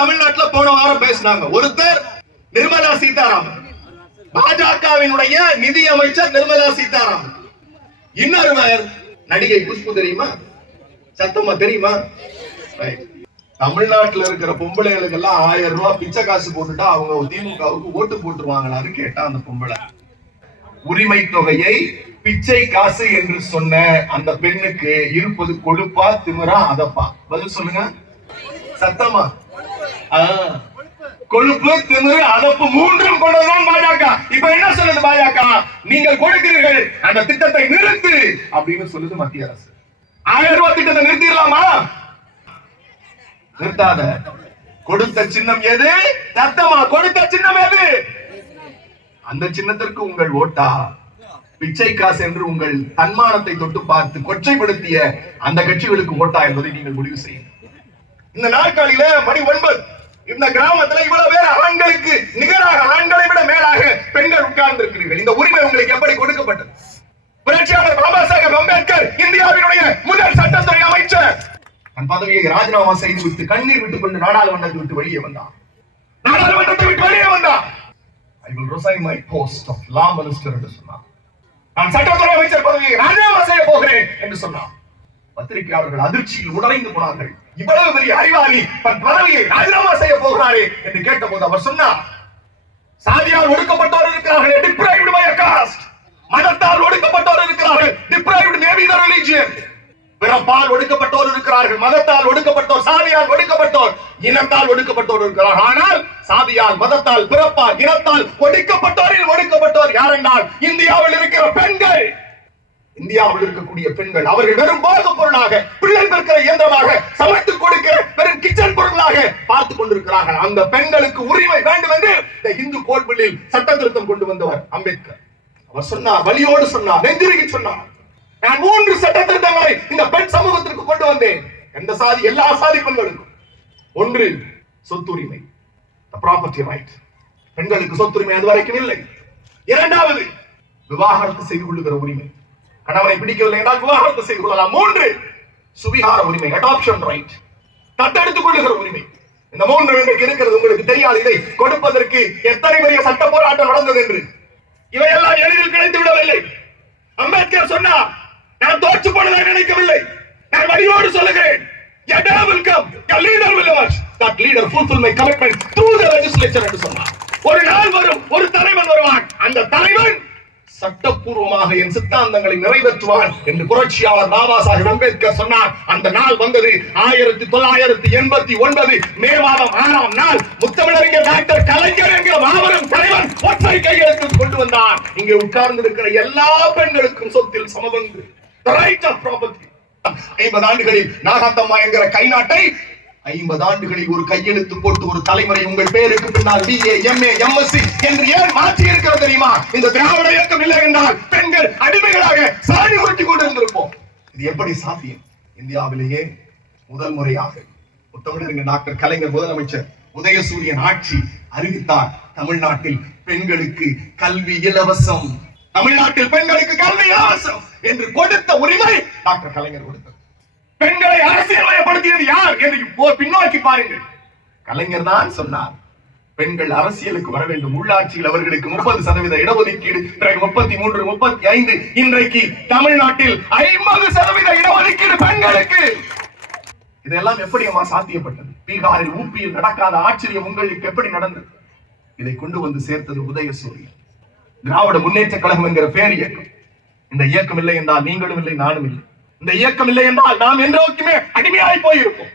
தமிழ்நாட்டில் போன வாரம் பேசினாங்க. ஒருத்தர் நிர்மலா சீதாராமன், பாஜகவினுடைய நிதி அமைச்சர் நிர்மலா சீதாராமன். இன்னொருவர் நடிகை குஷ்பு. தெரியுமா? சத்தமா தெரியுமா? தமிழ்நாட்டில் இருக்கிற பொம்பளைகளுக்கு எல்லாம் 1000 ரூபாய் பிச்சை காசு போட்டுட்டா அவங்க திமுகவுக்கு ஓட்டு போட்டுருவாங்களான்னு கேட்டா அந்த பொம்பளை உரிமை தொகையை பிச்சை காசு என்று சொன்ன அந்த பெண்ணுக்கு இருப்பது கொழுப்பா திமிரா அதப்பா? பதில் சொல்லுங்க சத்தமா. கொழுப்பு, திமிரு, அதப்பு மூன்றும் கொண்டதுதான் பாஜக. இப்ப என்ன சொல்லுது பாஜக? நீங்கள் கொடுக்கிறீர்கள், அந்த திட்டத்தை நிறுத்து அப்படின்னு சொல்லுது மத்திய அரசு. 1000 ரூபாய் திட்டத்தை நிறுத்திடலாமா? நிறுத்தாத. கொடுத்த சின்னம் எது? சத்தமா கொடுத்த சின்னம் எது? அந்த சின்னத்திற்கு உங்கள் ஓட்டா? பிச்சை காசு என்று உங்கள் தன்மானத்தை தொட்டு பார்த்து கொச்சைப்படுத்திய அந்த கட்சிகளுக்கு ஓட்டா என்பதை நீங்கள் முடிவு செய்யும். இந்த நாட்களில மணி 9 இந்த கிராமத்துல இவ்வளவு பேர் ஆண்களுக்கு நிகராக, ஆண்களை விட மேலாக பெண்கள் உட்கார்ந்து இருக்கிறீர்கள். இந்த உரிமை உங்களுக்கு எப்படி கொடுக்கப்பட்டது? புரட்சியாளர் பாபா சாஹேப் அம்பேத்கர் இந்தியாவினுடைய முதல் சட்டத்துறை அமைச்சர் தன் பதவியை ராஜினாமா செய்து விட்டு கண்ணீர் விட்டுக் கொண்டு நாடாளுமன்றத்தை விட்டு வெளியே வந்தார். நாடாளுமன்றத்தை விட்டு வெளியே வந்தார். I will resign my post of law minister என்று சொன்னார். நான் சட்டத்துறை அமைச்சர் பதவியை ராஜினாமா செய்ய போகிறேன் என்று சொன்னார். பத்திரிகையாளர்கள் அதிர்ச்சியில் உடைந்து போனார்கள். இவ்வளவு பெரிய அறிவாளி தன் பதவியை ராஜினாமா செய்ய போகிறாரே என்று கேட்டபோது அவர் சொன்னார், சாதியால் ஒடுக்கப்பட்டோர் இருக்கிறார்கள், deprived by a caste. மதத்தால் ஒடுக்கப்பட்டோர் இருக்கிறார்கள், deprived maybe the religion. பிறப்பால் ஒடுக்கப்பட்டோர் இருக்கிறார்கள், மதத்தால் ஒடுக்கப்பட்டோர், சாதியால் ஒடுக்கப்பட்டோர், இனத்தால் ஒடுக்கப்பட்டோர் இருக்கிறார்கள். ஆனால் சாதியால், மதத்தால், பிறப்பால், இனத்தால் ஒடுக்கப்பட்டோரில் ஒடுக்கப்பட்டோர் யார் என்றால் இந்தியாவில் இருக்கிற பெண்கள். இந்தியாவில் இருக்கக்கூடிய பெண்கள் அவர்கள் வெறும் போக பொருளாக, பிள்ளை பெற்கிற இயந்திரமாக, சமைத்துக் கொடுக்கிற வெறும் கிச்சன் பொருளாக பார்த்துக் கொண்டிருக்கிறார்கள். அந்த பெண்களுக்கு உரிமை வேண்டும் என்று இந்த இந்து கோல் பில்லில் சட்ட திருத்தம் கொண்டு வந்தவர் அம்பேத்கர். அவர் சொன்னார், வலியோடு சொன்னார், நெஞ்சுருகி சொன்னார், நான் 3 சட்ட திருத்தங்களை இந்த பெண் சமூகத்திற்கு கொண்டு வந்தேன். எந்த சாதி? எல்லா சாதி பெண்களுக்கும். 1 சொத்துரிமை, ப்ராப்பர்ட்டி ரைட். பெண்களுக்கு சொத்துரிமை அது வரைக்கும் இல்லை. 2வது விவாகரத்து செய்து கொள்ளுகிற உரிமை. கணவனை பிடிக்கவில்லை என்றால் விவாகரத்து செய்து கொள்ளலாம். 3 சுவிகார உரிமை, அடாப்ஷன் ரைட், தத்தெடுத்துக் கொள்ளுகிற உரிமை. இந்த 3 இன்றைக்கு இருக்கிறது. உங்களுக்கு தெரியாது இதை கொடுப்பதற்கு எத்தனை பெரிய சட்ட போராட்டம் நடந்தது என்று. இவையெல்லாம் எளிதில் கிடைத்து விடவில்லை. அம்பேத்கர் சொன்னார், நான் தோற்று போனதாக நினைக்கவில்லை, நான் வழியோடு சொல்லுகிறேன், a day will come, a leader will emerge, that leader fulfill my commitment through the legislature என்று சொன்னார். ஒரு நாள் வரும், ஒரு தலைவன் வருவான், அந்த தலைவன் சட்டப்பூர்வமாக என் சித்தாந்தங்களை நிறைவேற்றுவான் என்று புரட்சியாளர் பாபா சாஹேப் அம்பேத்கர் சொன்னார். அந்த நாள் வந்தது. 1989 மே மாதம் 6ஆம் நாள் முத்தமிழறிஞர் டாக்டர் கலைஞர் என்கிற மாபெரும் தலைவன் ஒற்றை கையெழுத்து கொண்டு வந்தார். இங்கே உட்கார்ந்து இருக்கிற எல்லா பெண்களுக்கும் சொத்தில் சமபங்கு, the right of property. 50 ஆண்டுகளில் நாகாத்தம்மா என்கிற கைநாட்டை 50 ஆண்டுகளில் ஒரு கையெழுத்து போட்டு ஒரு தலைமுறை உங்கள் பேருக்கு பின்னால் BA, MA, MSc என்று ஏன் மாற்றி இருக்கிறது தெரியுமா? இந்த திராவிட இயக்கம் இல்லை என்றால் பெண்கள் அடிமைகளாக சாணி உருட்டி கொண்டு இருந்திருப்போம். இது எப்படி சாத்தியம்? இந்தியாவிலேயே முதல் முறையாக முத்தமிழறிஞர் டாக்டர் கலைஞர் முதலமைச்சர் உதயசூரியன் ஆட்சி அறிவித்தார், தமிழ்நாட்டில் பெண்களுக்கு கல்வி இலவசம், தமிழ்நாட்டில் பெண்களுக்கு கல்வி இலவசம் என்று கொடுத்த உரிமை டாக்டர் கலைஞர் கொடுத்தார். பெண்களை அரசியல்மயப்படுத்தியது யார் என்று பின்னோக்கி பாருங்கள். கலைஞர் தான் சொன்னார், பெண்கள் அரசியலுக்கு வர வேண்டும், உள்ளாட்சியில் அவர்களுக்கு 30% இடஒதுக்கீடு, பிறகு 33, 35, இன்றைக்கு தமிழ்நாட்டில் 50% இடஒதுக்கீடு பெண்களுக்கு. இதெல்லாம் எப்படி சாத்தியப்பட்டது? பீகாரில், ஊப்பியில் நடக்காத ஆச்சரியம் உங்களுக்கு எப்படி நடந்தது? இதை கொண்டு வந்து சேர்த்தது உதயசூரியன். திராவிட முன்னேற்ற கழகம் என்கிற பேர் இயக்கம். இந்த இயக்கம் இல்லை என்றால் நீங்களும் இல்லை, நானும் இல்லை. இந்த இயக்கம் இல்லை என்றால் நாம் என்றைக்குமே அடிமையாய் போயிருப்போம்.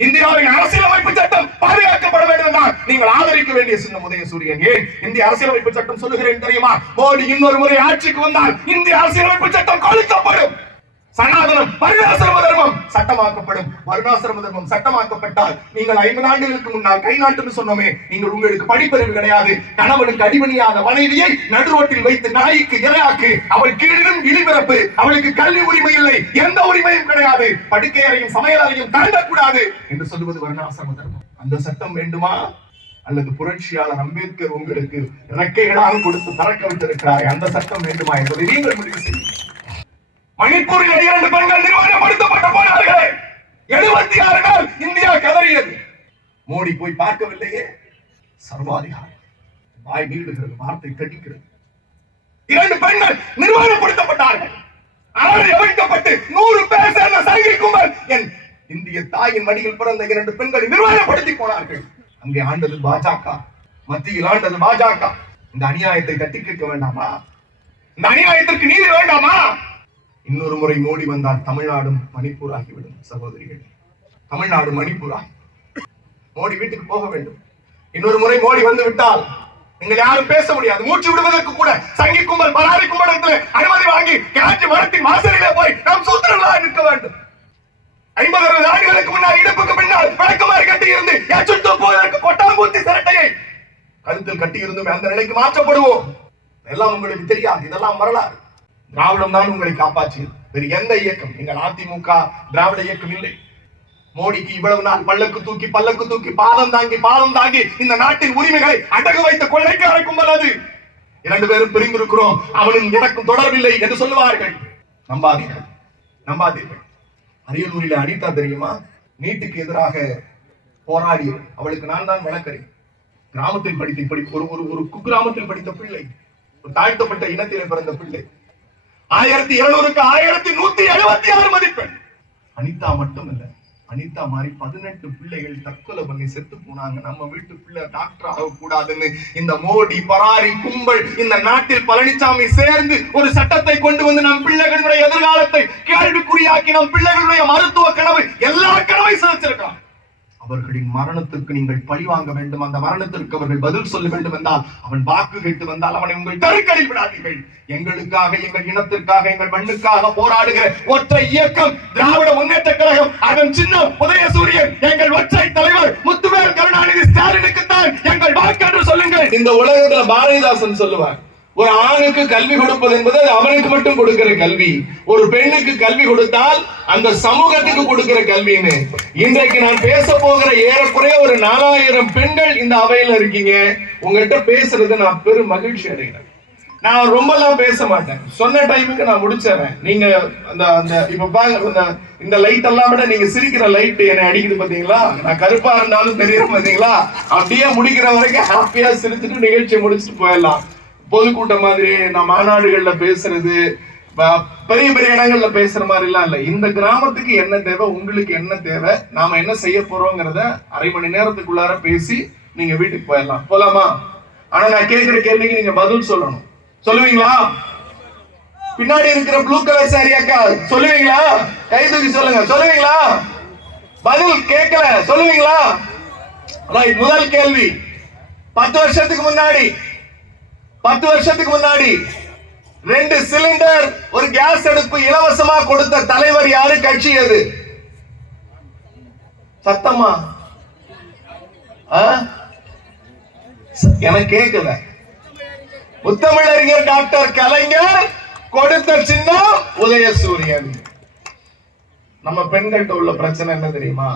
இந்தியாவின் அரசியலமைப்பு சட்டம் பாதுகாக்கப்பட வேண்டும் என்றால் நீங்கள் ஆதரிக்க வேண்டிய சின்னம் உதயசூரியன். ஏன் இந்திய அரசியலமைப்பு சட்டம் சொல்லுகிறேன் தெரியுமா? மோடி இன்னொரு முறை ஆட்சிக்கு வந்தால் இந்திய அரசியலமைப்பு சட்டம் கொளுத்தப்படும். சனாதனம், வருணாசிரம தர்மம் சட்டமாக்கப்படும். வருணாசிரம தர்மம் சட்டமாக்கப்பட்டால் நீங்கள் 50 ஆண்டுகளுக்கு முன்னால் கை நாட்டுன்னு சொன்னோமே, நீங்கள் உங்களுக்கு படிப்பறிவு கிடையாது, கணவனுக்கு அடிபணியாத மனைவியை நடுரோட்டில் வைத்து நாய்க்கு இரையாக்கு, அவள் கீழிலும் இழிபிறப்பு, அவளுக்கு கல்வி உரிமை இல்லை, எந்த உரிமையும் கிடையாது, படுக்கையறையும் சமையலறையும் தாண்டக்கூடாது என்று சொல்லுவது வருணாசிரம தர்மம். அந்த சட்டம் வேண்டுமா? அல்லது புரட்சியாளர் அம்பேத்கர் உங்களுக்கு இறக்கைகளாக கொடுத்து பறக்க வைத்திருக்கிறார், அந்த சட்டம் வேண்டுமா என்பதை நீங்கள் முடிவு செய்யுங்கள். மணிப்பூரில் 2 பெண்கள் நிர்வாணப்படுத்தப்பட்ட போனார்கள். 76 நாள் இந்தியா கதறியது. மோடி போய் பார்க்கவில்லையே. சர்வாதிகாரம் வாய் நீடுகிறது, வார்த்தை கடிக்கிறது. 2 பெண்கள் நிர்வாணப்படுத்தப்பட்டார்கள். வைக்கப்பட்டு 100 பேர் சேர்ந்த சைகை கும்பல் என் இந்திய தாயின் மடியில் பிறந்த 2 பெண்களை நிர்வாணப்படுத்தி போனார்கள். அங்கே ஆண்டது பாஜக, மத்தியில் ஆண்டது பாஜக. இந்த அநியாயத்தை தட்டி கேட்க வேண்டாமா? இந்த அநியாயத்திற்கு நீதி வேண்டாமா? இன்னொரு முறை மோடி வந்தால் தமிழ்நாடும் மணிப்பூர் ஆகிவிடும் சகோதரிகள். தமிழ்நாடு மணிப்பூர் ஆகி மோடி வீட்டுக்கு போக வேண்டும். இன்னொரு முறை மோடி வந்து விட்டால் நீங்கள் யாரும் பேச முடியாது. மூச்சு விடுவதற்கு கூட சங்கி கும்பல் பலாரி கும்பலத்தில் அனுமதி வாங்கி காட்சி மரத்தின் வாசலிலே போய் நாம் சூத்திரர்களாக நிற்க வேண்டும். 50-60 ஆண்டுகளுக்கு முன்னால் இடுப்புக்கு பின்னால் வழக்கமாறு கட்டி இருந்து எச்சுட்டு போவதற்கு கொட்டாம்பூத்தி சிரட்டையை கழுத்தில் கட்டி இருந்தும் அந்த நிலைக்கு மாற்றப்படுவோம். எல்லாம் உங்களுக்கு தெரியாது. இதெல்லாம் வரலாறு. திராவிடம் தான் உங்களை காப்பாற்றியது. வேறு எந்த இயக்கம், எங்கள் அதிமுக திராவிட இயக்கம் இல்லை. மோடிக்கு இவ்வளவு நாள் பல்லக்கு தூக்கி பாதம் தாங்கி இந்த நாட்டின் உரிமைகளை அடகு வைத்த கொள்ளைக்கார கும்பல் அது. 2 பேரும் பிரிந்திருக்கிறோம், அவனும் எனக்கும் தொடர்பில்லை என்று சொல்லுவார்கள். நம்பாதீர்கள். அரியலூரில் அனிதா தெரியுமா? நீட்டுக்கு எதிராக போராடி அவளுக்கு நான் தான் வழக்கறி. கிராமத்தில் படித்த ஒரு குக்கிராமத்தில் படித்த பிள்ளை, ஒரு தாழ்த்தப்பட்ட இனத்திலே பிறந்த பிள்ளை. 1200க்கு 1176 மதிப்பெண். அனிதா மட்டும் இல்ல, அனிதா மாதிரி 18 பிள்ளைகள் தற்கொலை பண்ணி செத்து போனாங்க. நம்ம வீட்டு பிள்ளை டாக்டர் ஆக கூடாதுன்னு இந்த மோடி பராரி கும்பல் இந்த நாட்டில் பழனிசாமி சேர்ந்து ஒரு சட்டத்தை கொண்டு வந்து நம் பிள்ளைகளுடைய எதிர்காலத்தை கேள்விக்குறியாக்கி நம் பிள்ளைகளுடைய மருத்துவ கனவு எல்லா கனவை சிதைச்சிருக்கான். அவர்களின் மரணத்துக்கு நீங்கள் பழி வாங்க வேண்டும். அந்த மரணத்திற்கு அவர்கள் பதில் சொல்ல வேண்டும் என்றால் அவன் வாக்கு கேட்டு வந்தால் அவனை உங்கள் தருக்களில் விடாதீர்கள். எங்களுக்காக, எங்கள் இனத்திற்காக, எங்கள் மண்ணுக்காக போராடுகிற ஒற்றை இயக்கம் திராவிட முன்னேற்ற கழகம். அதன் சின்னம் உதயசூரியன். எங்கள் ஒற்றை தலைவர் முத்துவேல் கருணாநிதி ஸ்டாலினுக்குத்தான் எங்கள் வாக்கு என்று சொல்லுங்கள். இந்த உலகத்துல பாரதிதாசன் சொல்லுவார், ஒரு ஆணுக்கு கல்வி கொடுப்பது என்பது அவனுக்கு மட்டும் கொடுக்கிற கல்வி, ஒரு பெண்ணுக்கு கல்வி கொடுத்தால் அந்த சமூகத்துக்கு கொடுக்கிற கல்வின்னு. இன்றைக்கு நான் பேச போகிற ஏறக்குறைய ஒரு 4000 பெண்கள் இந்த அவையில இருக்கீங்க. உங்ககிட்ட பேசுறது நான் பெரும் மகிழ்ச்சி அடைகிறேன். நான் ரொம்ப எல்லாம் பேச மாட்டேன். சொன்ன டைமுக்கு நான் முடிச்சிடறேன். நீங்க அந்த இப்ப பாருங்க, இந்த லைட் எல்லாம் விட நீங்க சிரிக்கிற லைட் என்னை அடிக்குது பாத்தீங்களா? நான் கருப்பா இருந்தாலும் தெரியும் பாத்தீங்களா? அப்படியே முடிக்கிற வரைக்கும் ஹாப்பியா சிரிச்சுட்டு நிகழ்ச்சியை முடிச்சுட்டு போயிடலாம். பொதுக்கூட்டம் மாதிரி நான் மாநாடுகள்ல பேசுறது, பெரிய பெரிய இடங்கள்ல பேசுற மாதிரி எல்லாம் இல்ல. இந்த கிராமத்துக்கு என்ன தேவை, உங்களுக்கு என்ன தேவை, நாம என்ன செய்ய போறோங்கிறத அரை மணி நேரத்துக்குள்ளார பேசி நீங்க வீட்டுக்கு போலாமா? ஆனா நான் கேட்கிற கேள்விக்கு நீங்க பதில் சொல்லணும். சொல்லுவீங்களா? பின்னாடி இருக்கிற ப்ளூ கலர் சாரி அக்கா சொல்லுவீங்களா? கை தூக்கி சொல்லுங்க. சொல்லுவீங்களா? பதில் கேட்கல, சொல்லுவீங்களா? முதல் கேள்வி, 10 வருஷத்துக்கு முன்னாடி 2 சிலிண்டர் ஒரு கேஸ் அடுப்பு இலவசமா கொடுத்த தலைவர் யாரு? கட்சி எது? சத்தமா எனக்கு கேட்கல. முத்தமிழறிஞர் டாக்டர் கலைஞர் கொடுத்த சின்னம் உதயசூரியன். நம்ம பெண்கள்கிட்ட உள்ள பிரச்சனை என்ன தெரியுமா?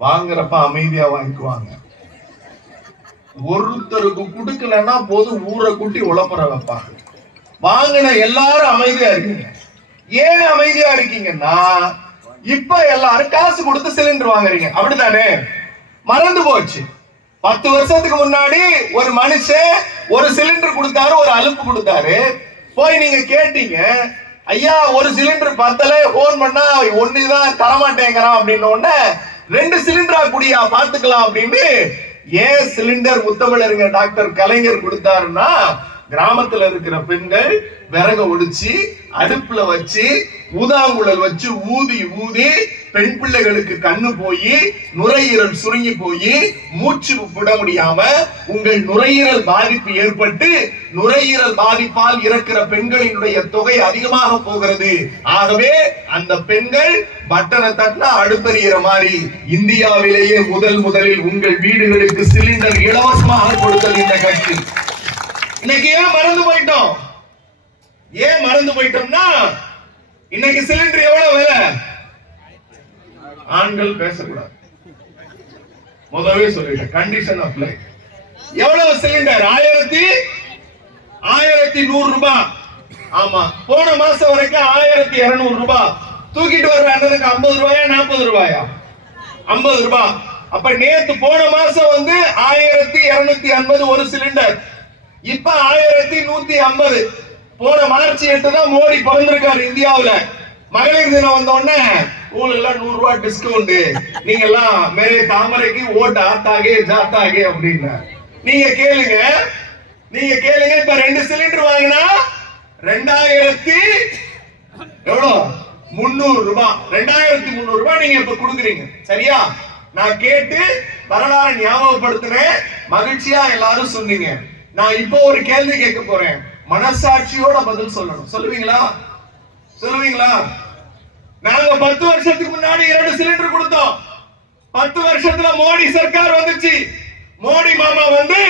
வாங்குறப்ப அமைதியா வாங்கிக்குவாங்க. ஒருத்தருக்கு கொடுக்கலன்னா போது ஊரை கூட்டி உழப்புற வைப்பாங்க. வாங்கின எல்லாரும் அமைதியா இருக்கீங்க. ஏன் அமைதியா இருக்கீங்கன்னா இப்ப எல்லாரும் காசு கொடுத்து சிலிண்டர் வாங்குறீங்க, அப்படித்தானே? மறந்து போச்சு. 10 வருஷத்துக்கு முன்னாடி ஒரு மனுஷன் ஒரு சிலிண்டர் கொடுத்தாரு, ஒரு அலுப்பு கொடுத்தாரு. போய் நீங்க கேட்டீங்க, ஐயா ஒரு சிலிண்டர் பத்தல, போன் பண்ணா ஒண்ணுதான் தரமாட்டேங்கிறான் அப்படின்னு உடனே 2 சிலிண்டரா குடியா பாத்துக்கலாம் அப்படின்னு. ஏன் சிலிண்டர் முத்தமிழறிஞர் டாக்டர் கலைஞர் கொடுத்தாருன்னா, கிராமத்துல இருக்கிற பெண்கள் விறக ஒடிச்சு அடுப்புல வச்சு ஊதாங்குழல் வச்சு ஊதி ஊதி பெண் பிள்ளைகளுக்கு கண்ணு போய் நுரையீரல் சுருங்கி போய் மூச்சு விட முடியாம உங்கள் நுரையீரல் பாதிப்பு ஏற்பட்டு நுரையீரல் பாதிப்பால் இறக்கிற பெண்களினுடைய தொகை அதிகமாக போகிறது. ஆகவே அந்த பெண்கள் பட்டனை தட்டினா அடுப்பெறிகிற மாதிரி இந்தியாவிலேயே முதலில் உங்கள் வீடுகளுக்கு சிலிண்டர் இலவசமாக கொடுத்தது இந்த கட்சி. இன்னைக்கு ஏன் மறந்து போயிட்டோம்னா இன்னைக்கு சிலிண்டர் எவ்வளவு விலை? ஆண்கள் பேசக்கூடாது, முதவே சொல்லிட்டேன், கண்டிஷன் அப்ளை. எவ்வளவு சிலிண்டர்? 1100 ரூபாய். ஆமா, போன மாசம் வரைக்கும் 1200 ரூபாய். தூக்கிட்டு வர அண்ணனுக்கு 50 ரூபாயா 40 ரூபாயா? 50 ரூபாய். அப்ப நேத்து போன மாசம் வந்து 1250 ஒரு சிலிண்டர், இப்ப 1150. போன மார்ச் 8 தான் மோடி பிறந்திருக்காரு இந்தியாவுல. மகளிர் தினம் வந்த உடனே ஊழல் 100 ரூபாய் டிஸ்கவுண்ட், நீங்க எல்லாம் மேலே தாமரைக்கு ஓட்டு ஆத்தாகே ஜாத்தாகே அப்படின்னு நீங்க கேளுங்க. இப்ப 2 சிலிண்டர் வாங்கினா 2300 ரூபாய், 2300 ரூபாய் நீங்க இப்ப கொடுக்குறீங்க. சரியா? நான் கேட்டு வரலாறு ஞாபகப்படுத்துறேன். மகிழ்ச்சியா எல்லாரும் சொன்னீங்க. நான் இப்போ ஒரு கேள்வி கேட்க போறேன், மனசாட்சியோட பதில் சொல்லணும். சொல்லுவீங்களா? நாங்க 10 வருஷத்துக்கு முன்னாடி 2 சிலிண்டர் கொடுத்தோம். 10 வருஷத்துல மோடி சர்க்கார் வந்துச்சு. மோடி மாமா வந்து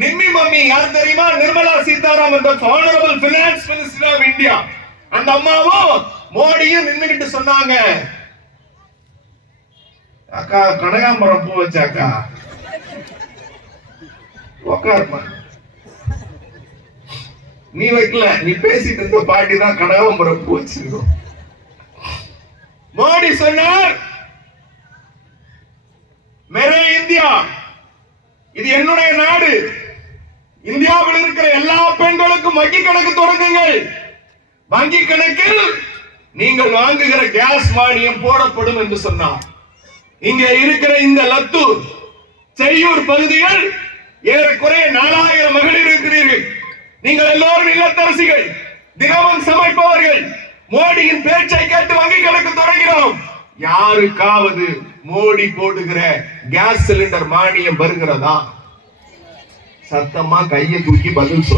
நிம்மி மம்மி யார் தெரியுமா? Nirmala Sitharaman, honourable finance minister of India. அந்த அம்மாவும் மோடியும் நின்னுகிட்டு சொன்னாங்க, அக்கா கனகாம்பரம் பூ வச்சாக்கா உக்காருமா. நீ வைக்கல, நீ பேசிட்டு இருந்த பாட்டி தான் கனகாம்பரம் பூ வச்சிருக்கோம். மோடி சொன்னார், மேரே இந்தியா, இது என்னுடைய நாடு. இந்தியாவில் இருக்கிற எல்லா பெண்களுக்கும் வங்கி கணக்கு தொடங்குங்கள். வங்கி கணக்கில் நீங்கள் வாங்குகிற கேஸ் மானியம் போடப்படும் என்று சொன்னார். இங்க இருக்கிற இந்த லத்தூர், செய்யூர் பகுதிகள் ஏறக்குறைய 4000 மகளிர் இருக்கிறீர்கள். நீங்கள் எல்லோரும் இல்லத்தரசிகள், தினமும் சமைப்பவர்கள். மோடியின் பேச்சை கேட்டு வங்கி கணக்கு தொடங்கினோம். யாருக்காவது மோடி போடுகிற கேஸ் சிலிண்டர் மானியம் வருகிறதா? சத்தமா கையை தூக்கி பதில்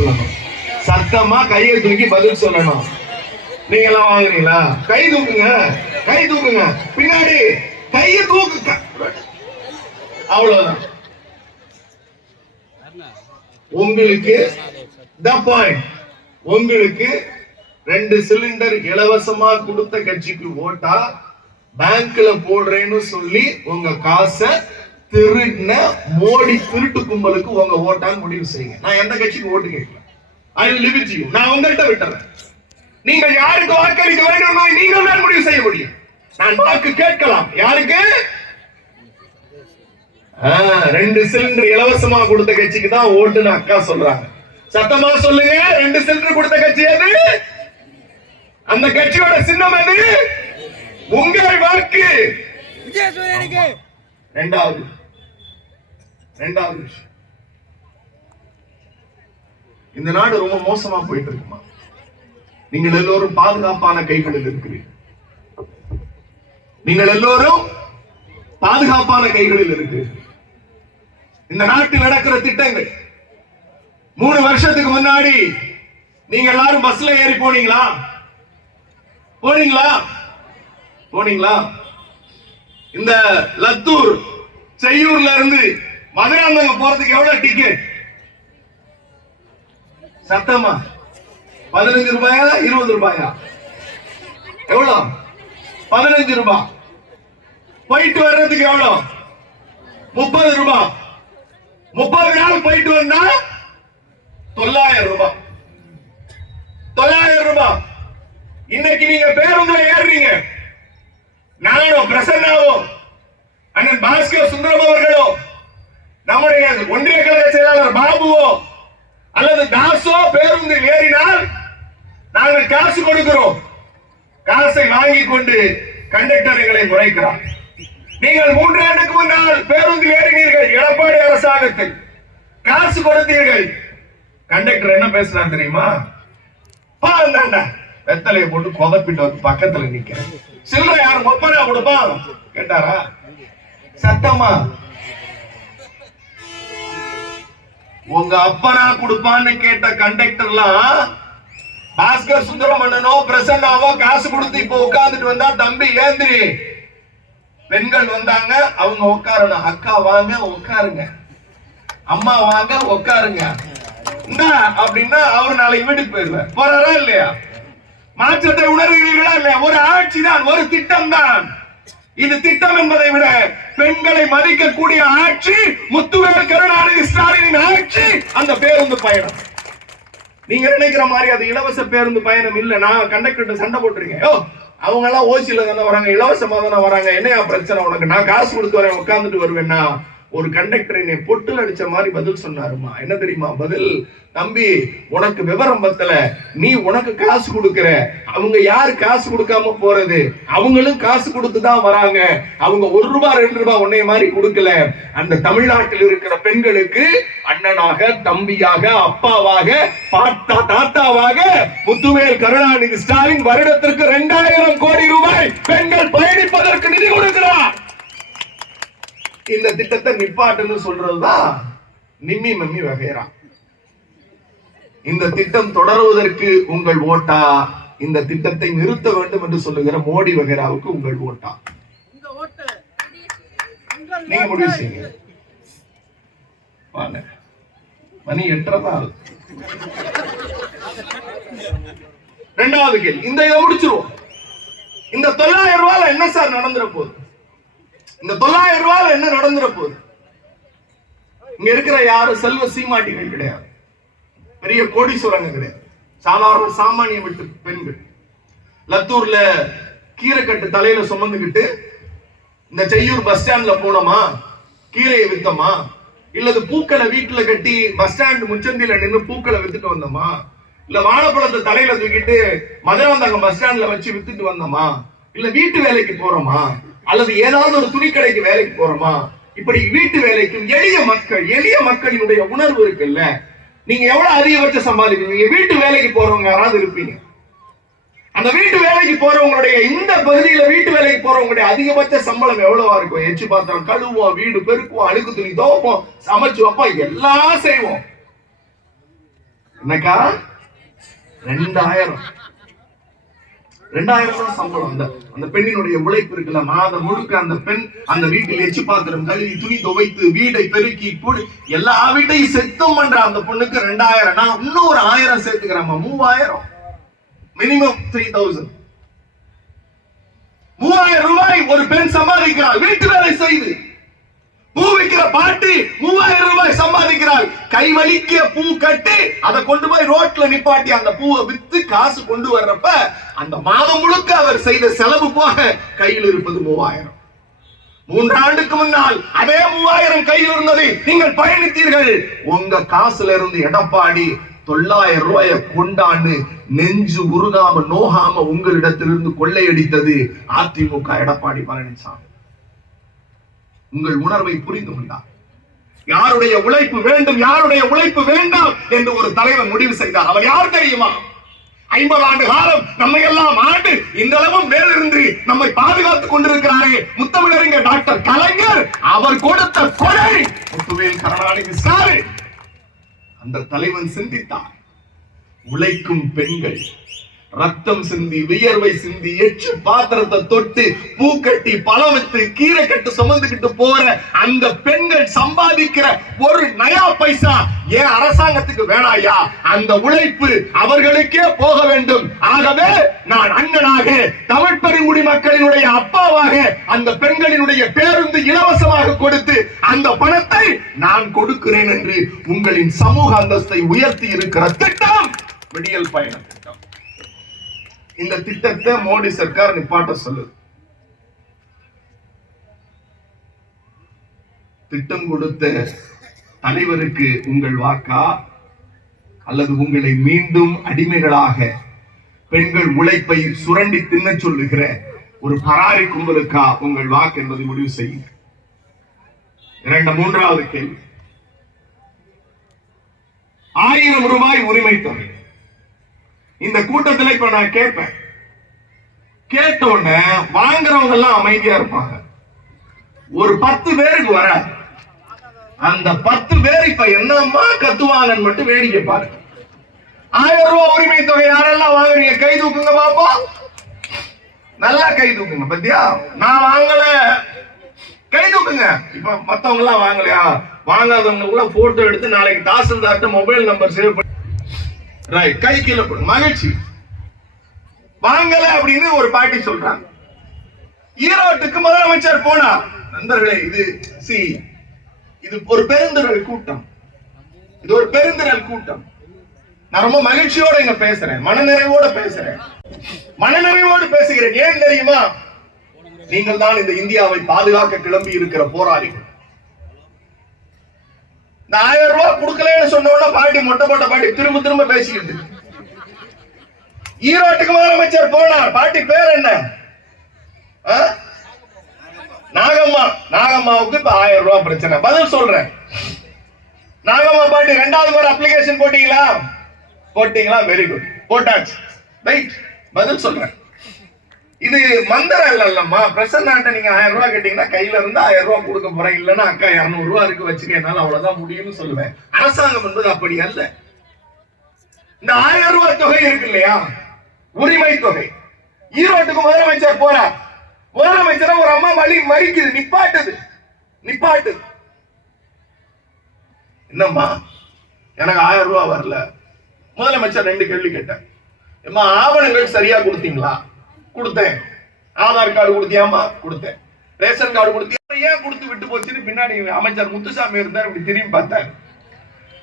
சொல்லணும். நீங்க எல்லாம் வாங்குறீங்களா? கை தூக்குங்க. பின்னாடி கையை தூக்குங்க. அவ்வளவுதான். உங்களுக்கு உங்களுக்கு 2 சிலிண்டர் இலவசமா கொடுத்த கட்சிக்கு ஓட்டா, பேங்க்ல போடுறேன்னு சொல்லி உங்க காசை திருடின மோடி திருட்டு கும்பலுக்கு உங்க ஓட்டான்னு முடிவு செய்யுங்க. நான் எந்த கட்சிக்கு ஓட்டு கேட்கல. I will leave it to you. நான் உங்கள்கிட்ட விட்டுறேன். நீங்கள் யாருக்கு வாக்களிக்க வேண்டும் நீங்கள் தான் முடிவு செய்ய முடியும். நான் வாக்கு கேட்கலாம். யாருக்கு? 2 சிலிண்டர் இலவசமா கொடுத்த கட்சிக்கு தான் ஓட்டுன்னு அக்கா சொல்றாங்க. சத்தமா சொல்லுங்க. 2 சிலிண்டர் கொடுத்த கட்சி எது? அந்த கட்சியோட சின்னம் எது? உங்கள் வாக்கு. இரண்டாவது விஷயம், இந்த நாடு ரொம்ப மோசமா போயிட்டு இருக்குமா? நீங்கள் எல்லோரும் பாதுகாப்பான கைகளில் இருக்கிறீர்கள். இந்த நாட்டில் நடக்கிற திட்டங்கள் 3 வருஷத்துக்கு முன்னாடி நீங்க எல்லாரும் பஸ்ல ஏறி போனீங்களா? இந்த லத்தூர் செய்யூர்ல இருந்து மதுராந்தகம் போறதுக்கு எவ்வளவு டிக்கெட்? சத்தமா 15 ரூபாயா 20 ரூபாயா? எவ்வளவு? 15 ரூபாய். போயிட்டு வர்றதுக்கு எவ்வளவு? 30 ரூபாய். 30 நாள் போயிட்டு வந்தா 900 ரூபாய். 900 ரூபாய். இன்னைக்கு நீங்க பேருந்துல ஏறுறீங்க, நானோ பிரசன்னாவோ அண்ணன் பாஸ்கர் சுந்தரம் அவர்களோ நம்முடைய ஒன்றிய கழக செயலாளர் பாபுவோ அல்லது தாசோ பேருந்து ஏறினால் நாங்கள் காசு கொடுக்கிறோம். காசை வாங்கி கொண்டு கண்டக்டர்களை முறைக்கிறார். நீங்கள் 3 ஆண்டுக்கு முன்னால் பேருந்து ஏறினீர்கள், எடப்பாடி அரசாங்கத்தில் காசு கொடுத்தீர்கள். கண்டக்டர் என்ன பேசுறான் தெரியுமா? வெத்தலையை போட்டு கொதப்பிட்டு வந்து பக்கத்துல நிக்கிறேன். சில்லறை யாரும் ஒப்பனா கொடுப்பான் கேட்டாரா? சத்தமா உங்க அப்பனா கொடுப்பான்னு கேட்ட கண்டக்டர்லாம் பாஸ்கர் சுந்தரமண்ணனோ பிரசன்னாவோ காசு கொடுத்து இப்ப உட்கார்ந்துட்டு வந்தா, தம்பி ஏந்திரி, பெண்கள் வந்தாங்க அவங்க உட்காரணும், அக்கா வாங்க உட்காருங்க, அம்மா வாங்க உட்காருங்க அப்படின்னா அவர் நாளைக்கு வீட்டுக்கு போயிருவார். போறாரா இல்லையா? மாற்றத்தை உணர்கிறீர்களா இல்லையா? ஒரு ஆட்சி தான், ஒரு திட்டம் தான். இது திட்டம் என்பதை விட பெண்களை மதிக்கக்கூடிய ஆட்சி முத்துவேல் கருணாநிதி ஸ்டாலின் ஆட்சி. அந்த பேருந்து பயணம் நீங்க நினைக்கிற மாதிரி அது இலவச பேருந்து பயணம் இல்ல. நான் கண்டக்டர் சண்டை போட்டிருக்கேன். அவங்க எல்லாம் ஓசியில தானே வராங்க, இலவசமா தானே வராங்க, என்னையா பிரச்சனை உனக்கு, நான் காசு கொடுத்து வரேன் உட்காந்துட்டு வருவேன்னா. ஒரு கண்டக்டர் என்னை பொட்டில் அடிச்ச மாதிரி பதில் சொன்னாருமா. என்ன தெரியுமா பதில்? தம்பி, உனக்கு விவரம் பத்தல, நீ உனக்கு காசு கொடுக்கிற, அவங்க யாரு காசு கொடுக்காம போறது, அவங்களும் காசு கொடுத்துதான் வராங்க, அவங்க 1 ரூபாய் 2 ரூபாய் உன்னைய மாதிரி கொடுக்கல. அந்த தமிழ்நாட்டில் இருக்கிற பெண்களுக்கு அண்ணனாக, தம்பியாக, அப்பாவாக, தாத்தாவாக முத்துவேல் கருணாநிதி ஸ்டாலின் வருடத்திற்கு 2000 கோடி ரூபாய் பெண்கள் பயணிப்பதற்கு நிதி கொடுக்கிறார். இந்த திட்டத்தை நிப்பாட்டுன்னு சொல்றதுதான் நிம்மி மம்மி வகைரா. இந்த திட்டம் தொடருவதற்கு உங்கள் ஓட்டா, இந்த திட்டத்தை நிறுத்த வேண்டும் என்று சொல்லுகிற மோடி வகைராவுக்கு உங்கள் ஓட்டா? நீங்க முடிவு செய்யுங்க. வாங்க, மணி 8:30. இரண்டாவது கேள்வி, இந்த இதை முடிச்சிருவோம். இந்த 900 ரூபாய் என்ன சார் நடந்துற போகுது? இந்த 900 ரூபாய் என்ன நடந்துற போகுது? இங்க இருக்கிற யாரும் செல்வ சீமாட்டிகள் கிடையாது, பெரிய கோடீஸ்வரங்க கிடையாது, சாதாரண சாமானிய வீட்டு பெண்கள். லத்தூர்ல கீரைக்கட்டு தலையில சுமந்துக்கிட்டு இந்த செய்யூர் பஸ் ஸ்டாண்ட்ல போனோமா, கீரையை வித்தோமா, இல்லது பூக்களை வீட்டுல கட்டி பஸ் ஸ்டாண்ட் முச்சந்தில நின்று பூக்களை வித்துட்டு வந்தோமா, இல்ல வாழைப்பழத்தை தலையில தூக்கிட்டு மதுராந்தகம் பஸ் ஸ்டாண்ட்ல வச்சு வித்துட்டு வந்தோமா, இல்ல வீட்டு வேலைக்கு போறோமா, அல்லது ஏதாவது ஒரு துணிக்கடைக்கு வேலைக்கு போறோமா? இப்படி வீட்டு வேலைக்கும் எளிய மக்களினுடைய உணர்வு இருக்குல்ல. நீங்க எவ்வளவு அதிகபட்ச சம்பாதிக்கிறீங்க? வீட்டு வேலைக்கு போறவங்க யாராவது இருப்பீங்க. அந்த வீட்டு வேலைக்கு போறவங்களுடைய, இந்த பகுதியில வீட்டு வேலைக்கு போறவங்களுடைய அதிகபட்ச சம்பளம் எவ்வளவா இருக்கும்? எச்சு பாத்திரம் கழுவோம், வீடு பெருக்குவோம், அழுக்கு துணி துவைப்போம், சமைச்சு வைப்போம், எல்லாம் செய்வோம். என்னக்கா 2000 தான் சம்பளம். அந்த பெண்ணினுடைய உழைப்பு இருக்குல்ல, மாதம் முழுக்க அந்த பெண் அந்த வீட்டில் எச்சு பாத்திரம் கழுவி, துணி துவைத்து, வீடை பெருக்கி கூடி எல்லா வீட்டையும் செத்தம் பண்ற அந்த பொண்ணுக்கு 2000. நான் இன்னொரு 1000 சேர்த்துக்கிறேன், 3000, மினிமம் 3000. 3000 ரூபாய் ஒரு பெண் சம்பாதிக்கிறாள் வீட்டு வேலை செய்து. பூ விற்கிற பாட்டி 3000 ரூபாய் சம்பாதிக்கிறாள். கைவலிக்க பூ கட்டி அதை கொண்டு போய் ரோட்ல நிப்பாட்டி அந்த பூவை வித்து காசு கொண்டு வர்றப்ப அந்த மாதம் முழுக்க அவர் செய்த செலவு போக கையில் இருப்பது 3000. 3 ஆண்டுக்கு முன்னால் அதே 3000 கையில் இருந்ததை நீங்கள் பயணித்தீர்கள். உங்க காசுல இருந்து எடப்பாடி 900 ரூபாயை கொண்டாண்டு நெஞ்சு உருகாம நோகாம உங்களிடத்திலிருந்து கொள்ளையடித்தது அதிமுக எடப்பாடி பழனிசாமி. உங்கள் உணர்வை புரிந்து கொண்டார். யாருடைய உழைப்பு வேண்டும், யாருடைய உழைப்பு வேண்டாம் என்று ஒரு தலைவர் முடிவு செய்தார். அவர் யார் தெரியுமா? 50 ஆண்டு காலம் நம்மை எல்லாம் ஆண்டு இந்தளவும் மேலிருந்து நம்மை பாதுகாத்துக் கொண்டிருக்கிறாரே முத்தமிழறிஞர் டாக்டர் கலைஞர். அவர் கொடுத்த கொடை முத்துவேல் கருணாநிதி ஸ்டாலின். அந்த தலைவன் சிந்தித்தார். உழைக்கும் பெண்கள் ரத்தம் சிந்தி, வியர்வை சிந்தி, எச்சு பாத்திரத்தை தொட்டு, பூக்கட்டி, பழவித்து, கீரை கட்டு சுமந்துக்கிட்டு போற அந்த பெண்கள் சம்பாதிக்கிற ஒரு நயா பைசா ஏன் அரசாங்கத்துக்கு வேணாயா? அந்த உழைப்பு அவர்களுக்கே போக வேண்டும். ஆகவே நான் அண்ணனாக, தமிழ் பெருங்குடி மக்களினுடைய அப்பாவாக அந்த பெண்களினுடைய பேருந்து இலவசமாக கொடுத்து அந்த பணத்தை நான் கொடுக்கிறேன் என்று உங்களின் சமூக அந்தஸ்தை உயர்த்தி இருக்கிற திட்டம் விடியல் பயண திட்டம். இந்த திட்டத்தை மோடி சர்க்கார் நிப்பாட்ட சொல்லுது. திட்டம் கொடுத்த தலைவருக்கு உங்கள் வாக்கா, அல்லது உங்களை மீண்டும் அடிமைகளாக பெண்கள் உழைப்பை சுரண்டி தின்ன சொல்லுகிற ஒரு பராரி கும்பலுக்கா உங்கள் வாக்கு என்பதை முடிவு செய்யுங்க. 3வது கேள்வி, 1000 ரூபாய் உரிமை தொகை. இந்த கூட்டத்தில் இப்ப நான் கேட்பேன், கேட்ட உடனே வாங்குறவங்க எல்லாம் அமைதியா இருப்பாங்க. ஒரு 10 பேருக்கு வர அந்த 10 பேர் இப்ப என்னம்மா கத்துவாங்கன்னு மட்டும் வேடிக்கை பாருங்க. 1000 ரூபாய் உரிமை தொகை யாரெல்லாம் வாங்குறீங்க? கை தூக்குங்க பாப்பா, நல்லா கை தூக்குங்க. பத்தியா, நான் வாங்கல, கை தூக்குங்க. இப்ப மத்தவங்க எல்லாம் வாங்கலையா? வாங்காதவங்க கூட போட்டோ எடுத்து நாளைக்கு தாசில்தார்ட்ட மொபைல் நம்பர் சேவ் பண்ணி கை கீழே போடு. மகிழ்ச்சி. வாங்கல அப்படின்னு ஒரு பாட்டி சொல்றாங்க. ஈரோட்டுக்கு முதலமைச்சர் போனார். நண்பர்களே, இது ஒரு பெருந்திரள் கூட்டம். இது ஒரு பெருந்திரள் கூட்டம். நான் ரொம்ப மகிழ்ச்சியோட இங்க பேசுறேன், மனநிறைவோட பேசுறேன். மனநிறைவோடு பேசுகிறேன். ஏன் தெரியுமா? நீங்கள் தான் இந்த இந்தியாவை பாதுகாக்க கிளம்பி இருக்கிற போராளிகள். இந்த 1000 ரூபாய் கொடுக்கலன்னு சொன்ன உடனே பாட்டி மொட்டை போட்ட பாட்டி திரும்ப திரும்ப பேசிக்கிட்டு. ஈரோட்டுக்கு முதலமைச்சர் போனார். பாட்டி பேர் என்ன? நாகம்மா. நாகம்மாவுக்கு இப்ப 1000 ரூபாய் பிரச்சனை. பதில் சொல்றேன். நாகம்மா பாட்டி 2வது முறை அப்ளிகேஷன் போட்டீங்களா? போட்டீங்களா? வெரி குட், போட்டாச்சு. ரைட், பதில் சொல்றேன். இது மந்திரம் இல்லல்லம்மா. பிரசன்னாட்ட நீங்க 1000 ரூபாய் கேட்டீங்கன்னா கையில இருந்து 1000 ரூபாய் கொடுக்க போறேன். இல்லன்னா அக்கா 200 ரூபாய் இருக்கு வச்சுக்க, என்னால அவ்வளவுதான் முடியும்னு சொல்லுவேன். அரசாங்கம் என்பது அப்படி அல்ல. இந்த 1000 ரூபாய் தொகை இருக்கு இல்லையா, உரிமை தொகை. ஈரோட்டுக்கு முதலமைச்சர் போறார். முதலமைச்சரை ஒரு அம்மா வழி மறிக்குது, நிப்பாட்டுது. என்னம்மா எனக்கு 1000 ரூபாய் வரல. முதலமைச்சர் 2 கேள்வி கேட்டார். அம்மா ஆவணங்கள் சரியா கொடுத்தீங்களா? கொடுத்தேன். ஆதார் கார்டு கொடுத்தியாமா? கொடுத்தேன். ரேஷன் கார்டு கொடுத்தியா? ஏன் கொடுத்து விட்டு போச்சுன்னு பின்னாடி அமைச்சர் முத்துசாமி இருந்தார். இப்படி திரும்பி பார்த்தார்.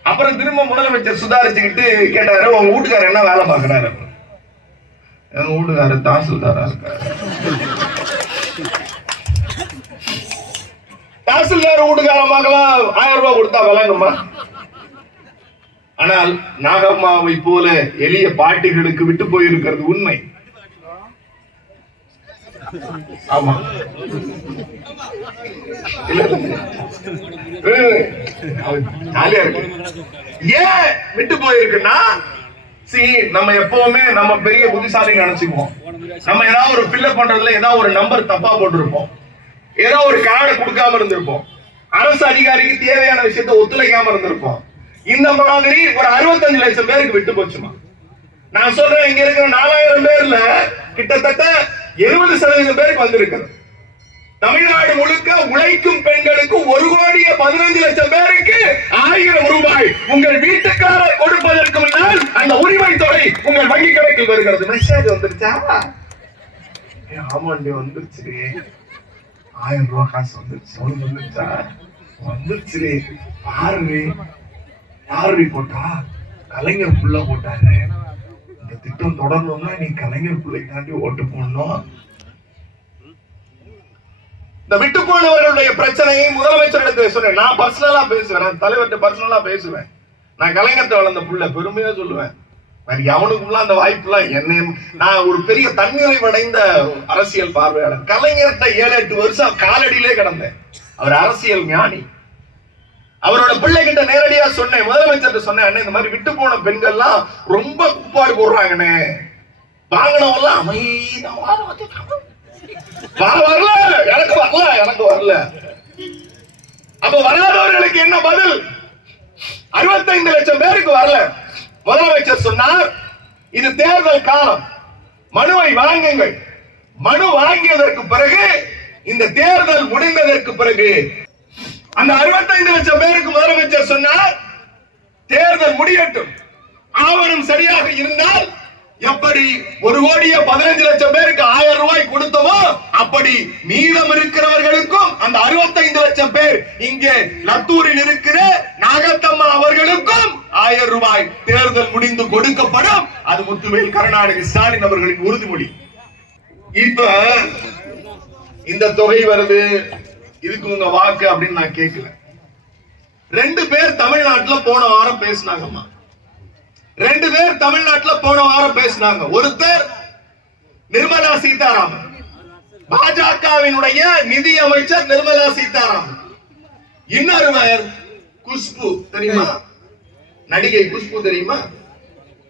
அப்புறம் திரும்ப முதலமைச்சர் சுதாரிச்சுக்கிட்டு கேட்டாரு, உங்க வீட்டுக்காரர் என்ன வேலை பார்க்கிறாரு? எங்க வீட்டுக்காரர் தாசில்தாரா இருக்காரு. தாசில்தார் வீட்டுக்காரமாகலாம் 1000 ரூபாய் கொடுத்தா வழங்குமா? ஆனால் நாகம்மாவை போல எளிய பாட்டிகளுக்கு விட்டு போயிருக்கிறது உண்மை. ஆமா, ஜாலியா இருக்கு. ஏன் விட்டு போயிருக்குன்னா, நம்ம எப்பவுமே நம்ம பெரிய புத்திசாலி நினைச்சுக்குவோம். நம்ம ஏதாவது ஒரு ஃபில்அப் பண்றதுல ஏதாவது ஒரு நம்பர் தப்பா போட்டிருப்போம், ஏதோ ஒரு கார்டை கொடுக்காம இருந்திருப்போம், அரசு அதிகாரிக்கு தேவையான விஷயத்தை ஒத்துழைக்காம இருந்திருப்போம். இந்த மாதிரி ஒரு 65 லட்சம் பேருக்கு விட்டு போச்சுமா. நான் சொல்றேன், இங்க இருக்கிற 4000 பேர்ல கிட்டத்தட்ட 70% பேருக்கு வந்திருக்கிறது. தமிழ்நாடு முழுக்க உழைக்கும் பெண்களுக்கு 1,15,00,000 பேருக்கு 1000 ரூபாய் உங்கள் வீட்டுக்காரர் கொடுப்பதற்கு முன்னால் அந்த உரிமை தொகை உங்கள் வங்கி கணக்கில் வருகிறது. மெசேஜ் வந்துருச்சா? ஆமாண்டி வந்துருச்சு. 1000 ரூபாய் காசு வந்துருச்சு. வந்துருச்சா? வந்துருச்சு. பாரு, யாரு போட்டா? கலைஞர் புள்ள போட்டாரு. இந்த திட்டம் தொடரணும்னா நீ கலைஞர் பிள்ளை தாண்டி ஓட்டு போடணும். இந்த விட்டு போனவர்களுடைய பிரச்சனையை முதலமைச்சரிடத்தில் சொன்னேன். நான் பர்சனலா பேசுவேன், நான் தலைவர்கிட்ட பர்சனலா பேசுவேன். நான் கலைஞர்கிட்ட வளர்ந்த புள்ள, பெருமையா சொல்லுவேன். அவனுக்குள்ள அந்த வாய்ப்புலாம் என்ன. நான் ஒரு பெரிய தன்னிறைவடைந்த அரசியல் பார்வையாளர். கலைஞர்கிட்ட 7-8 வருஷம் காலடியிலே கிடந்தேன். அவர் அரசியல் ஞானி. அவரோட பிள்ளைகிட்ட நேரடியா சொன்னேன், முதலமைச்சர் சொன்னேன், அண்ணே இந்த மாதிரி விட்டு போன பெண்கள்லாம் ரொம்ப குப்பாடு போடுறாங்கண்ணே. வாங்கினவெல்லாம் அமைதியா வரல, எனக்கு வரல. அப்ப வராதவர்களுக்கு என்ன பதில்? 65 லட்சம் பேருக்கு வரல. முதலமைச்சர் சொன்னார், இது தேர்தல் காலம், மனுவை வழங்குங்கள். மனு வழங்கியதற்கு பிறகு, இந்த தேர்தல் முடிந்ததற்கு பிறகு அந்த 65 லட்சம் பேருக்கு முதலமைச்சர் சொன்னார், தேர்தல் முடியட்டும், ஆவணம் சரியாக இருந்தால் எப்படி 1,15,00,000 பேருக்கு 1000 ரூபாய் கொடுத்தோமோ அப்படி மீதம் இருக்கிறவர்களுக்கும் அந்த 65 லட்சம் பேர் இங்கே லத்தூரில் இருக்கிற நாகத்தம்மா அவர்களுக்கும் 1000 ரூபாய் தேர்தல் முடிந்து கொடுக்கப்படும். அது முத்துவேல் கருணாநிதி ஸ்டாலின் அவர்களின் உறுதிமொழி. இப்ப இந்த தொகை வருது, இதுக்கு உங்க வாக்கு அப்படின்னு நான் கேட்கல. 2 பேர் தமிழ்நாட்டுல போன வாரம் பேசினாங்கம்மா. 2 பேர் தமிழ்நாட்டுல போன வாரம் பேசினாங்க. ஒருத்தர் நிர்மலா சீதாராமன், பாஜகவினுடைய நிதி அமைச்சர் நிர்மலா சீதாராமன். இன்னொருவர் குஷ்பு, தெரியுமா? நடிகை குஷ்பு தெரியுமா?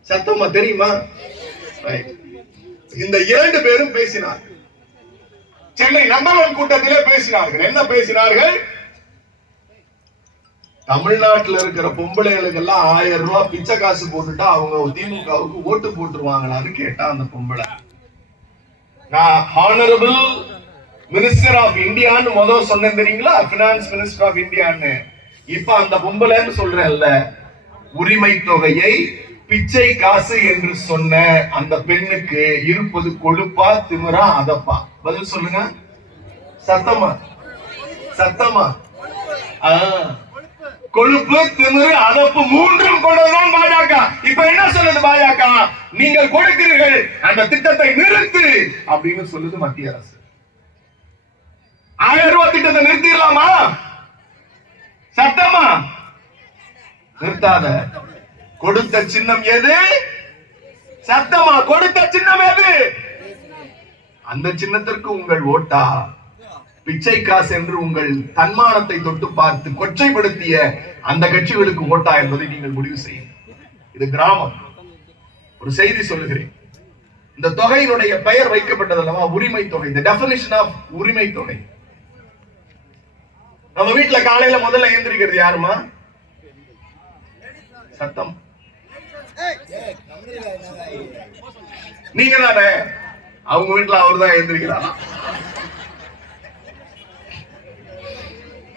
சத்தமா தெரியுமா? இந்த 2 பேரும் பேசினார். சென்னை நம்பர் 1 கூட்டத்திலே பேசினார்கள். என்ன பேசினார்கள்? தமிழ்நாட்டில் இருக்கிற பொம்பளைகளுக்கு எல்லாம் 1000 ரூபாய் பிச்சை காசு போட்டுட்டா அவங்க திமுகவுக்கு ஓட்டு போட்டுருவாங்களான்னு கேட்டா அந்த பொம்பளை. நான் ஹானரபிள் மினிஸ்டர் ஆஃப் இந்தியான்னு முதல் சொன்னேன் தெரியுங்களா, பினான்ஸ் மினிஸ்டர் ஆஃப் இந்தியான்னு. இப்ப அந்த பொம்பளைன்னு சொல்றேன்ல, உரிமை தொகையை பிச்சை காசு என்று சொன்ன அந்த பெண்ணுக்கு இருப்பது கொழுப்பா திமிரா அதப்பா? பதில் சொல்லுங்க. சத்தமா சத்தமா. கொழுப்பு, திமிரு, அதப்பு மூன்றும் கொண்டதுதான் பாஜக. இப்ப என்ன சொல்லுது பாஜக? நீங்கள் கொடுக்கிறீர்கள், அந்த திட்டத்தை நிறுத்து அப்படின்னு சொல்லுது மத்திய அரசு. 1000 ரூபாய் திட்டத்தை நிறுத்திடலாமா? சட்டமா? நிறுத்தாத. கொடுத்த சின்னம் எது? சத்தமா கொடுத்த சின்னம் எது? அந்த சின்னத்திற்கு உங்கள் ஓட்டா? பிச்சை காசு என்று உங்கள் தன்மானத்தை தொட்டு பார்த்து கொச்சைப்படுத்திய அந்த கட்சிகளுக்கு ஓட்டா என்பதை நீங்கள் முடிவு செய்யும். இது கிராமம். ஒரு செய்தி சொல்லுகிறேன். இந்த தொகையினுடைய பெயர் வைக்கப்பட்டது அல்லவா, உரிமை தொகை. இந்த டெபினிஷன் ஆஃப் உரிமை தொகை. நம்ம வீட்டுல காலையில முதல்ல எழுந்திருக்கிறது யாருமா? சத்தம். நீங்க தானே? அவங்க வீட்டுல அவர் தான் எழுந்திருக்கிறாரா?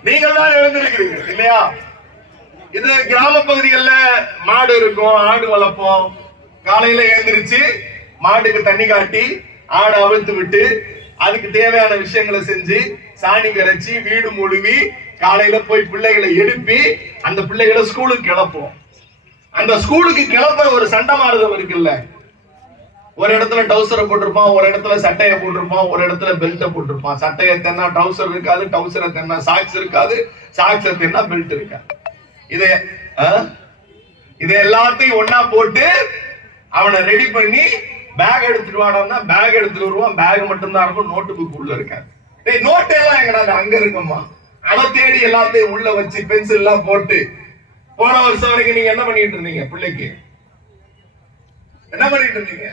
நீங்கள் தான் எழுந்திருக்கிறீர்கள் இல்லையா? இது கிராம பகுதிகளில் மாடு இருக்கும், ஆடு வளர்ப்போம். காலையில எழுந்திருச்சு மாட்டுக்கு தண்ணி காட்டி ஆடை அவிழ்த்து விட்டு அதுக்கு தேவையான விஷயங்களை செஞ்சு சாணி கரைச்சி வீடு முழுவி காலையில போய் பிள்ளைகளை எழுப்பி அந்த பிள்ளைகளை ஸ்கூலுக்கு கிளப்போம். அந்த ஸ்கூலுக்கு கிளப்ப ஒரு சண்டை மாறுதல் இருக்குல்ல. ஒரு இடத்துல டவுசரை போட்டிருப்பான், ஒரு இடத்துல சட்டையை போட்டிருப்பான், ஒரு இடத்துல பெல்ட்டை போட்டிருப்பான். சட்டையை தென்னா டவுசர் இருக்காது, டவுசரை தென்னா சாக்ஸ் இருக்காது, சாக்ஸை தென்னா பெல்ட் இருக்காது. இதை எல்லாத்தையும் ஒன்னா போட்டு அவனை ரெடி பண்ணி பேக் எடுத்துட்டு வாடான்னா பேக் எடுத்துட்டு வருவான். பேக் மட்டும்தான் இருக்கும், நோட்டு புக் உள்ள இருக்காது. நோட்டு எல்லாம் எங்கடா? அங்க இருக்குமா? அதை தேடி எல்லாத்தையும் உள்ள வச்சு பென்சில் எல்லாம் போட்டு. போன வருஷம் வரைக்கும் நீங்க என்ன பண்ணிட்டு இருந்தீங்க? பிள்ளைக்கு என்ன பண்ணிட்டு இருந்தீங்க?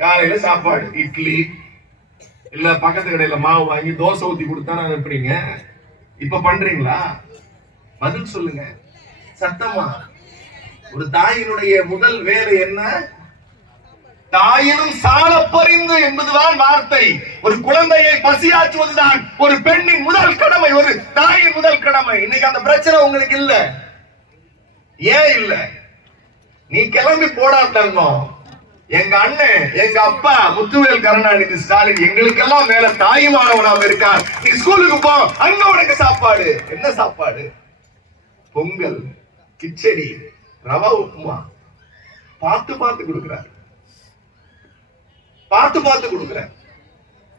காலையில சாப்பாடு, இட்லி இல்ல பக்கத்து கடையில மாவு வாங்கி தோசை ஊத்தி கொடுத்தா அனுப்புறீங்க. இப்ப பண்றீங்களா? பதில் சொல்லுங்க சத்தமா. ஒரு தாயினுடைய முதல் வேலை என்ன? தாயினும் சால பறிந்து என்பதுதான் வார்த்தை. ஒரு குழந்தையை பசியாற்றுவதுதான் ஒரு பெண்ணின் முதல் கடமை, ஒரு தாயின் முதல் கடமை. இன்னைக்கு அந்த பிரச்சனை உங்களுக்கு இல்ல. ஏன் இல்ல? நீ கிளம்பி போடாட்டாங்க. எங்க அண்ணன், எங்க அப்பா முத்துவேல் கருணாநிதி ஸ்டாலின் எங்களுக்கெல்லாம் மேல தாயுமானவனாக இருக்கார். நீ ஸ்கூலுக்கு போ, அங்க உனக்கு சாப்பாடு. என்ன சாப்பாடு? பொங்கல், கிச்சடி, ரவா உப்புமா. பார்த்து பார்த்து கொடுக்கிறார், பார்த்து பார்த்து கொடுக்கிறார்.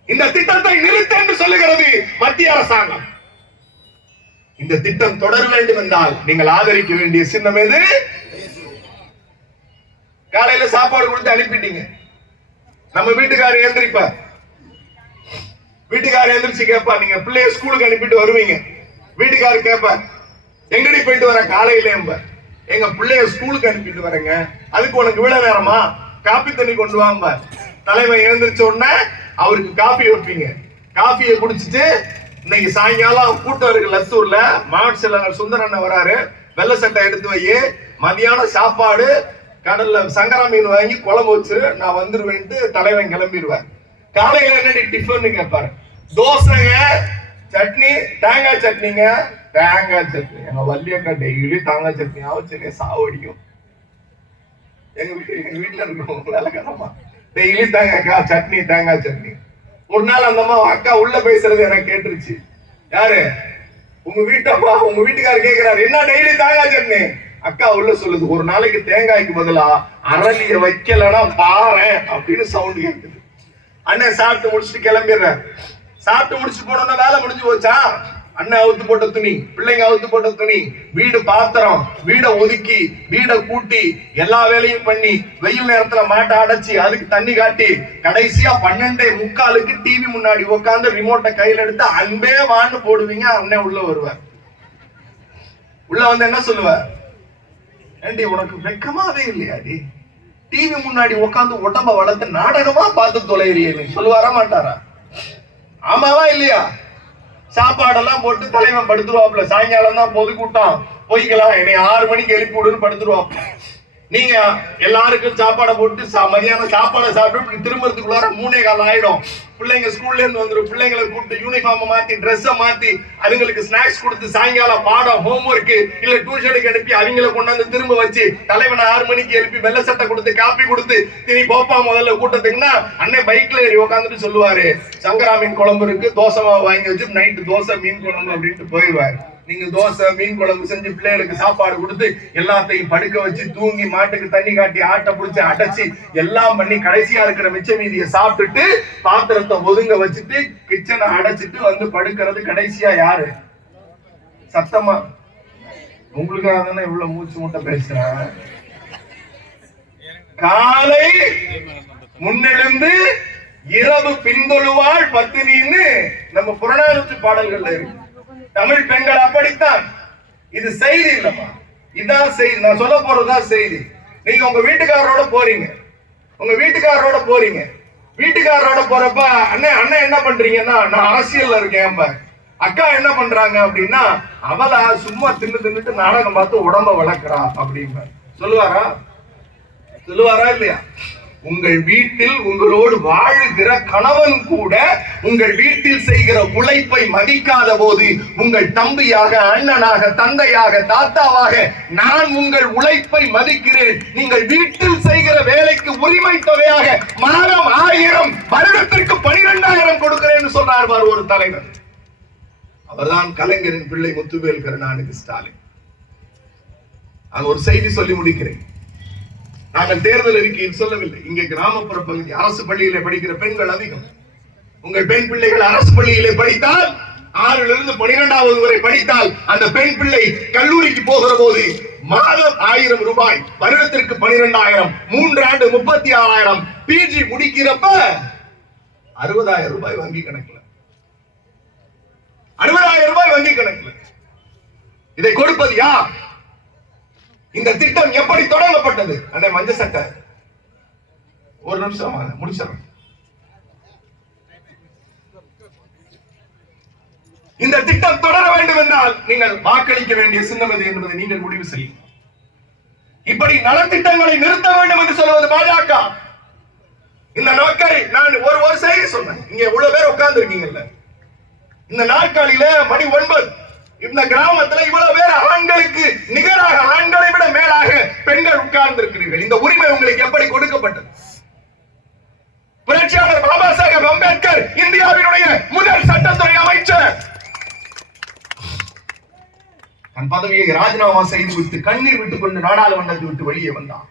இந்த திட்டத்தை நிறுத்த என்று சொல்லுகிறது மத்திய அரசாங்கம். இந்த திட்டம் தொடர வேண்டும் என்றால் நீங்கள் ஆதரிக்க வேண்டிய சின்னம் எது? காலையில சாப்பாடு கொடுத்து அனுப்பிட்டீங்க. நம்ம வீட்டுக்காரர் எழுந்திருப்பா, வீட்டுக்காரர் எழுந்திரிச்சு கேட்பா, நீங்க பிள்ளைய ஸ்கூலுக்கு அனுப்பிட்டு வருவீங்க. வீட்டுக்காரர் கேட்பா, எங்கடி போயிட்டு வர? காலையில எங்க பிள்ளைய ஸ்கூலுக்கு அனுப்பிட்டு வரேங்க. அதுக்கு உனக்கு விட நேரமா? காப்பி தண்ணி கொண்டு வாங்க. தலைவன் எழுந்திரிச்ச உடனே அவருக்கு காபி வைப்பீங்க. காபியை குடிச்சிட்டு இன்னைக்கு சாயங்காலம் கூட்டம் இருக்கு லத்தூர்ல, மாவட்ட செயலாளர் சுந்தரண்ண வராரு, வெள்ளை சட்டை எடுத்து வை, மதியானம் சாப்பாடு கடல்ல சங்கரா மீன் வாங்கி குழம்பு வச்சு நான் வந்துருவேன்ட்டு தலைவன் கிளம்பிடுவார். காலையில என்னடி டிஃபன் கேட்பாரு? தோசைங்க, சட்னி, தேங்காய் சட்னிங்க. தேங்காய் சட்னி எங்க வள்ளியக்கா டெய்லி தேங்காய் சட்னி ஆவச்சுனே சாவடிக்கும். எங்க வீட்டுல இருக்கும் வேலைக்காரமா டெய்லி தேங்காய் சட்னி, தேங்காய் சட்னி. ஒரு நாள் அந்த அம்மா அக்கா உள்ள பேசுறது எனக்கு கேட்டுருச்சு. யாரு? உங்க வீட்டம்மா. உங்க வீட்டுக்காரர் கேட்கிறாரு, என்ன டெய்லி தேங்காய் சட்னி? அக்கா உள்ள சொல்லுது, ஒரு நாளைக்கு தேங்காய்க்கு பதிலா அரளிய வைக்கலன்னா பாரு அப்படின்னு சவுண்ட் கேட்குது. அண்ணன் சாப்பிட்டு முடிச்சுட்டு கிளம்பிடுறேன். சாப்பிட்டு முடிச்சு போனோம்னா வேலை முடிஞ்சு போச்சா? அண்ணன் அவுத்து போட்ட துணி, பிள்ளைங்க அவுத்து போட்ட துணி, வீடு பாத்திரம், வீடை ஒதுக்கி வீடை கூட்டி எல்லா வேலையும் பண்ணி வெயில் நேரத்துல மாட்டை அடைச்சி அதுக்கு தண்ணி காட்டி கடைசியா 12:45 டிவி முன்னாடி உட்காந்து ரிமோட்டை கையில எடுத்து அன்பே வான்னு போடுவீங்க. அண்ணன் உள்ள வருவார். உள்ள வந்து என்ன சொல்லுவார்? ஏண்டி உனக்கு வெக்கமாவே இல்லையாடி? டிவி முன்னாடி உட்காந்து உடம்ப வளர்த்து நாடகமா பார்த்து தொலைறியே சொல்லுவாரா மாட்டாரா? ஆமாவா இல்லையா? சாப்பாடெல்லாம் போட்டு தலைவன் படுத்துருவாப்ல. சாயங்காலம் தான் பொதுக்கூட்டம், போய்க்கலாம், என்னை 6 மணிக்கு எழுப்பி விடுன்னு படுத்துருவாப்ல. நீங்க எல்லாருக்கும் சாப்பாடை போட்டு மதியானம் சாப்பாடை சாப்பிட்டு திரும்பறதுக்குள்ளார 3:15 ஆயிடும். பிள்ளைங்க ஸ்கூல்ல இருந்து வந்துடும். பிள்ளைங்களை கூப்பிட்டு யூனிஃபார்ம் மாத்தி ட்ரெஸ்ஸை மாத்தி அதுங்களுக்கு ஸ்நாக்ஸ் கொடுத்து சாயங்காலம் பாடம் ஹோம்ஒர்க் இல்ல டியூஷனுக்கு அனுப்பி அவங்களை கொண்டாந்து திரும்ப வச்சு தலைவனை 6 மணிக்கு எழுப்பி வெள்ளை சட்டை கொடுத்து காப்பி கொடுத்து திணி போப்பா முதல்ல கூட்டத்துக்குன்னா அண்ணன் பைக்ல ஏறி உட்காந்துட்டு சொல்லுவாரு, சங்கரா மீன் குழம்பு இருக்கு, தோசை மாவு வாங்கி வச்சு நைட்டு தோசை மீன் குழம்பு அப்படின்ட்டு போயிடுவாரு. நீங்க தோசை மீன் குழம்பு செஞ்சு பிள்ளைகளுக்கு சாப்பாடு கொடுத்து எல்லாத்தையும் படுக்க வச்சு தூங்கி மாட்டுக்கு தண்ணி காட்டி ஆட்டை பிடிச்சி அடைச்சி எல்லாம் பண்ணி கடைசியா இருக்கிற மிச்ச மீதியை சாப்பிட்டுட்டு பாத்திரத்தை ஒதுங்க வச்சுட்டு கிச்சனை அடைச்சிட்டு வந்து படுக்கிறது கடைசியா யாரு? சத்தமா உங்களுக்காக தானே இவ்வளவு மூச்சு முட்டை பேசுறேன். காலை முன்னெழுந்து இரவு பின்தொழுவாள் பத்தினின்னு நம்ம புறநானூற்று பாடல்கள்ல இருக்கு. தமிழ் பெண்கள் அப்படித்தான். இது செய்தி இல்லம்மா, இதான் செய்தி. நான் சொல்ல போறதுதான் செய்தி. நீங்க உங்க வீட்டுக்காரரோட போறீங்க, வீட்டுக்காரரோட போறப்ப அண்ணன் அண்ணன் என்ன பண்றீங்கன்னா, நான் அரசியல்ல இருக்கேன். அக்கா என்ன பண்றாங்க அப்படின்னா, அவளா சும்மா தின்னுட்டு நாடகம் பார்த்து உடம்ப வளர்க்கிறா அப்படிம்ப சொல்லுவாரா இல்லையா? உங்கள் வீட்டில் உங்களோடு வாழுகிற கணவன் கூட உங்கள் வீட்டில் செய்கிற உழைப்பை மதிக்காத போது, உங்கள் தம்பியாக, அண்ணனாக, தந்தையாக, தாத்தாவாக நான் உங்கள் உழைப்பை மதிக்கிறேன், நீங்கள் வீட்டில் செய்கிற வேலைக்கு உரிமை தொகையாக மாதம் 1000, வருடத்திற்கு 12,000 கொடுக்கிறேன் சொன்னார் ஒரு தலைவர். அவர்தான் கலைஞரின் பிள்ளை முத்துவேல் கருணாநிதி ஸ்டாலின். நான் ஒரு செய்தி சொல்லி முடிக்கிறேன். நாங்கள் தேர்தல் அறிக்கையில் சொல்லவில்லை. இங்கே கிராமப்புற பகுதி அரசு பள்ளியிலே படிக்கிற பெண்கள் அதிகம். உங்கள் பெண் பிள்ளைகள் அரசு பள்ளியிலே படித்தால், 6லிருந்து 12வது வரை படித்தால், அந்த பெண் பிள்ளை கல்லூரிக்கு போகிற போது மாதம் 1000 ரூபாய், வருடத்திற்கு 12,000, 3 ஆண்டு 36,000, பிஜி முடிக்கிறப்ப 60,000 ரூபாய் வங்கி கணக்குல, 60,000 ரூபாய் வங்கி கணக்குல. இதை கொடுப்பது யார்? இந்த திட்டம் எப்படி தொடங்கப்பட்டது? அந்த மஞ்ச சட்டை ஒரு நிமிஷம் முடிச்சிடறேன். இந்த திட்டம் தொடர வேண்டும் என்றால் நீங்கள் வாக்களிக்க வேண்டிய சின்னம் எது என்பதை நீங்கள் முடிவு செய்யும். இப்படி நலத்திட்டங்களை நிறுத்த வேண்டும் என்று சொல்வது பாஜக. இந்த நாட்கள் நான் ஒரு செய்தி சொன்னேன். இங்க இவ்வளவு பேர் உட்கார்ந்து இருக்கீங்கல்ல, இந்த நாட்களில மணி 9, இந்த கிராமத்துல இவ்வளவு பேர் ஆண்களுக்கு நிகராக, ஆண்களை விட மேலாக பெண்கள் உட்கார்ந்து இருக்கிறீர்கள். இந்த உரிமை உங்களுக்கு எப்படி கொடுக்கப்பட்டது? புரட்சியாளர் பாபா சாஹேப் அம்பேத்கர் இந்தியாவினுடைய முதல் சட்டத்துறை அமைச்சர் தன் பதவியை ராஜினாமா செய்து விட்டு கண்ணீர் விட்டுக் கொண்டு நாடாளுமன்றத்தை விட்டு வெளியே வந்தான்.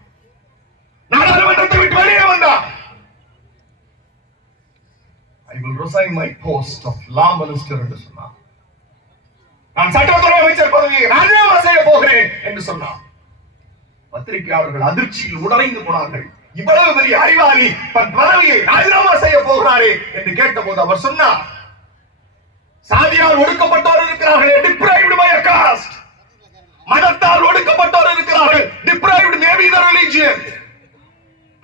I will resign my post of law minister என்று சொன்னார். நான் சட்டத்துறை அமைச்சர் பதவியை ராஜினாமா செய்ய போகிறேன் என்று சொன்னார். பத்திரிகையாளர்கள் அதிர்ச்சியில் உடைந்து போனார்கள். இவ்வளவு பெரிய அறிவாளி தன் பதவியை ராஜினாமா செய்ய போகிறாரே என்று கேட்டபோது அவர் சொன்னார், சாதியால் ஒடுக்கப்பட்டோர் இருக்கிறார்கள், deprived by a caste. மதத்தால் ஒடுக்கப்பட்டோர் இருக்கிறார்கள், deprived maybe the religion.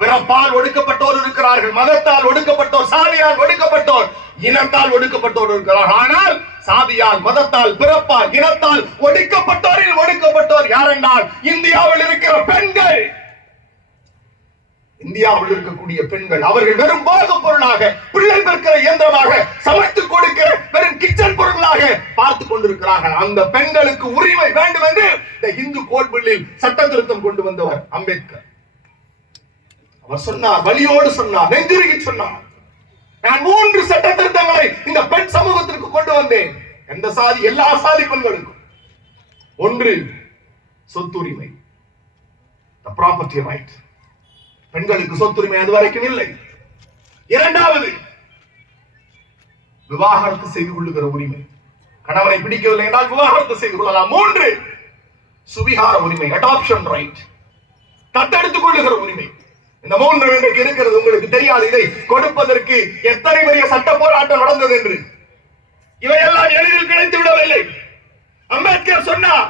பிறப்பால் ஒடுக்கப்பட்டோர் இருக்கிறார்கள், மதத்தால் ஒடுக்கப்பட்டோர், சாதியால் ஒடுக்கப்பட்டோர், இனத்தால் ஒடுக்கப்பட்டோர் இருக்கிறார்கள். ஆனால் சாதியால், மதத்தால், பிறப்பால், இனத்தால் ஒடுக்கப்பட்டோரில் ஒடுக்கப்பட்டோர் யார் என்றால் இந்தியாவில் இருக்கிற பெண்கள். இந்தியாவில் இருக்கக்கூடிய பெண்கள் அவர்கள் வெறும் போதும் பொருளாக, பிள்ளை பெற்கிற இயந்திரமாக, சமைத்து கொடுக்கிற வெறும் கிச்சன் பொருளாக பார்த்துக் கொண்டிருக்கிறார்கள். அந்த பெண்களுக்கு உரிமை வேண்டும் என்று இந்த இந்து கோட் பில்லில் சட்ட திருத்தம் கொண்டு வந்தவர் அம்பேத்கர். அவர் சொன்னார், வலியோடு சொன்னார், நெஞ்சுருகி சொன்னார், நான் 3 சட்ட திருத்தங்களை இந்த பெண் சமூகத்திற்கு கொண்டு வந்தேன். எந்த சாதி, எல்லா சாதி பெண்களுக்கும். 1, சொத்துரிமை, the property right. பெண்களுக்கு சொத்துரிமை அதுவரைக்கும் இல்லை. 2வது, விவாகரத்து செய்து கொள்ளுகிற உரிமை. கணவனை பிடிக்கவில்லை என்றால் விவாகரத்து செய்து கொள்ளலாம். 3, சுவிகார உரிமை, அடாப்ஷன் ரைட், தத்தெடுத்துக் கொள்ளுகிற உரிமை. இந்த 3 இன்றைக்கு இருக்கிறது. உங்களுக்கு தெரியாது இதை கொடுப்பதற்கு எத்தனை பெரிய சட்ட போராட்டம் நடந்தது என்று. இவையெல்லாம் எளிதில் கிடைத்து விடவில்லை. அம்பேத்கர் சொன்னார்,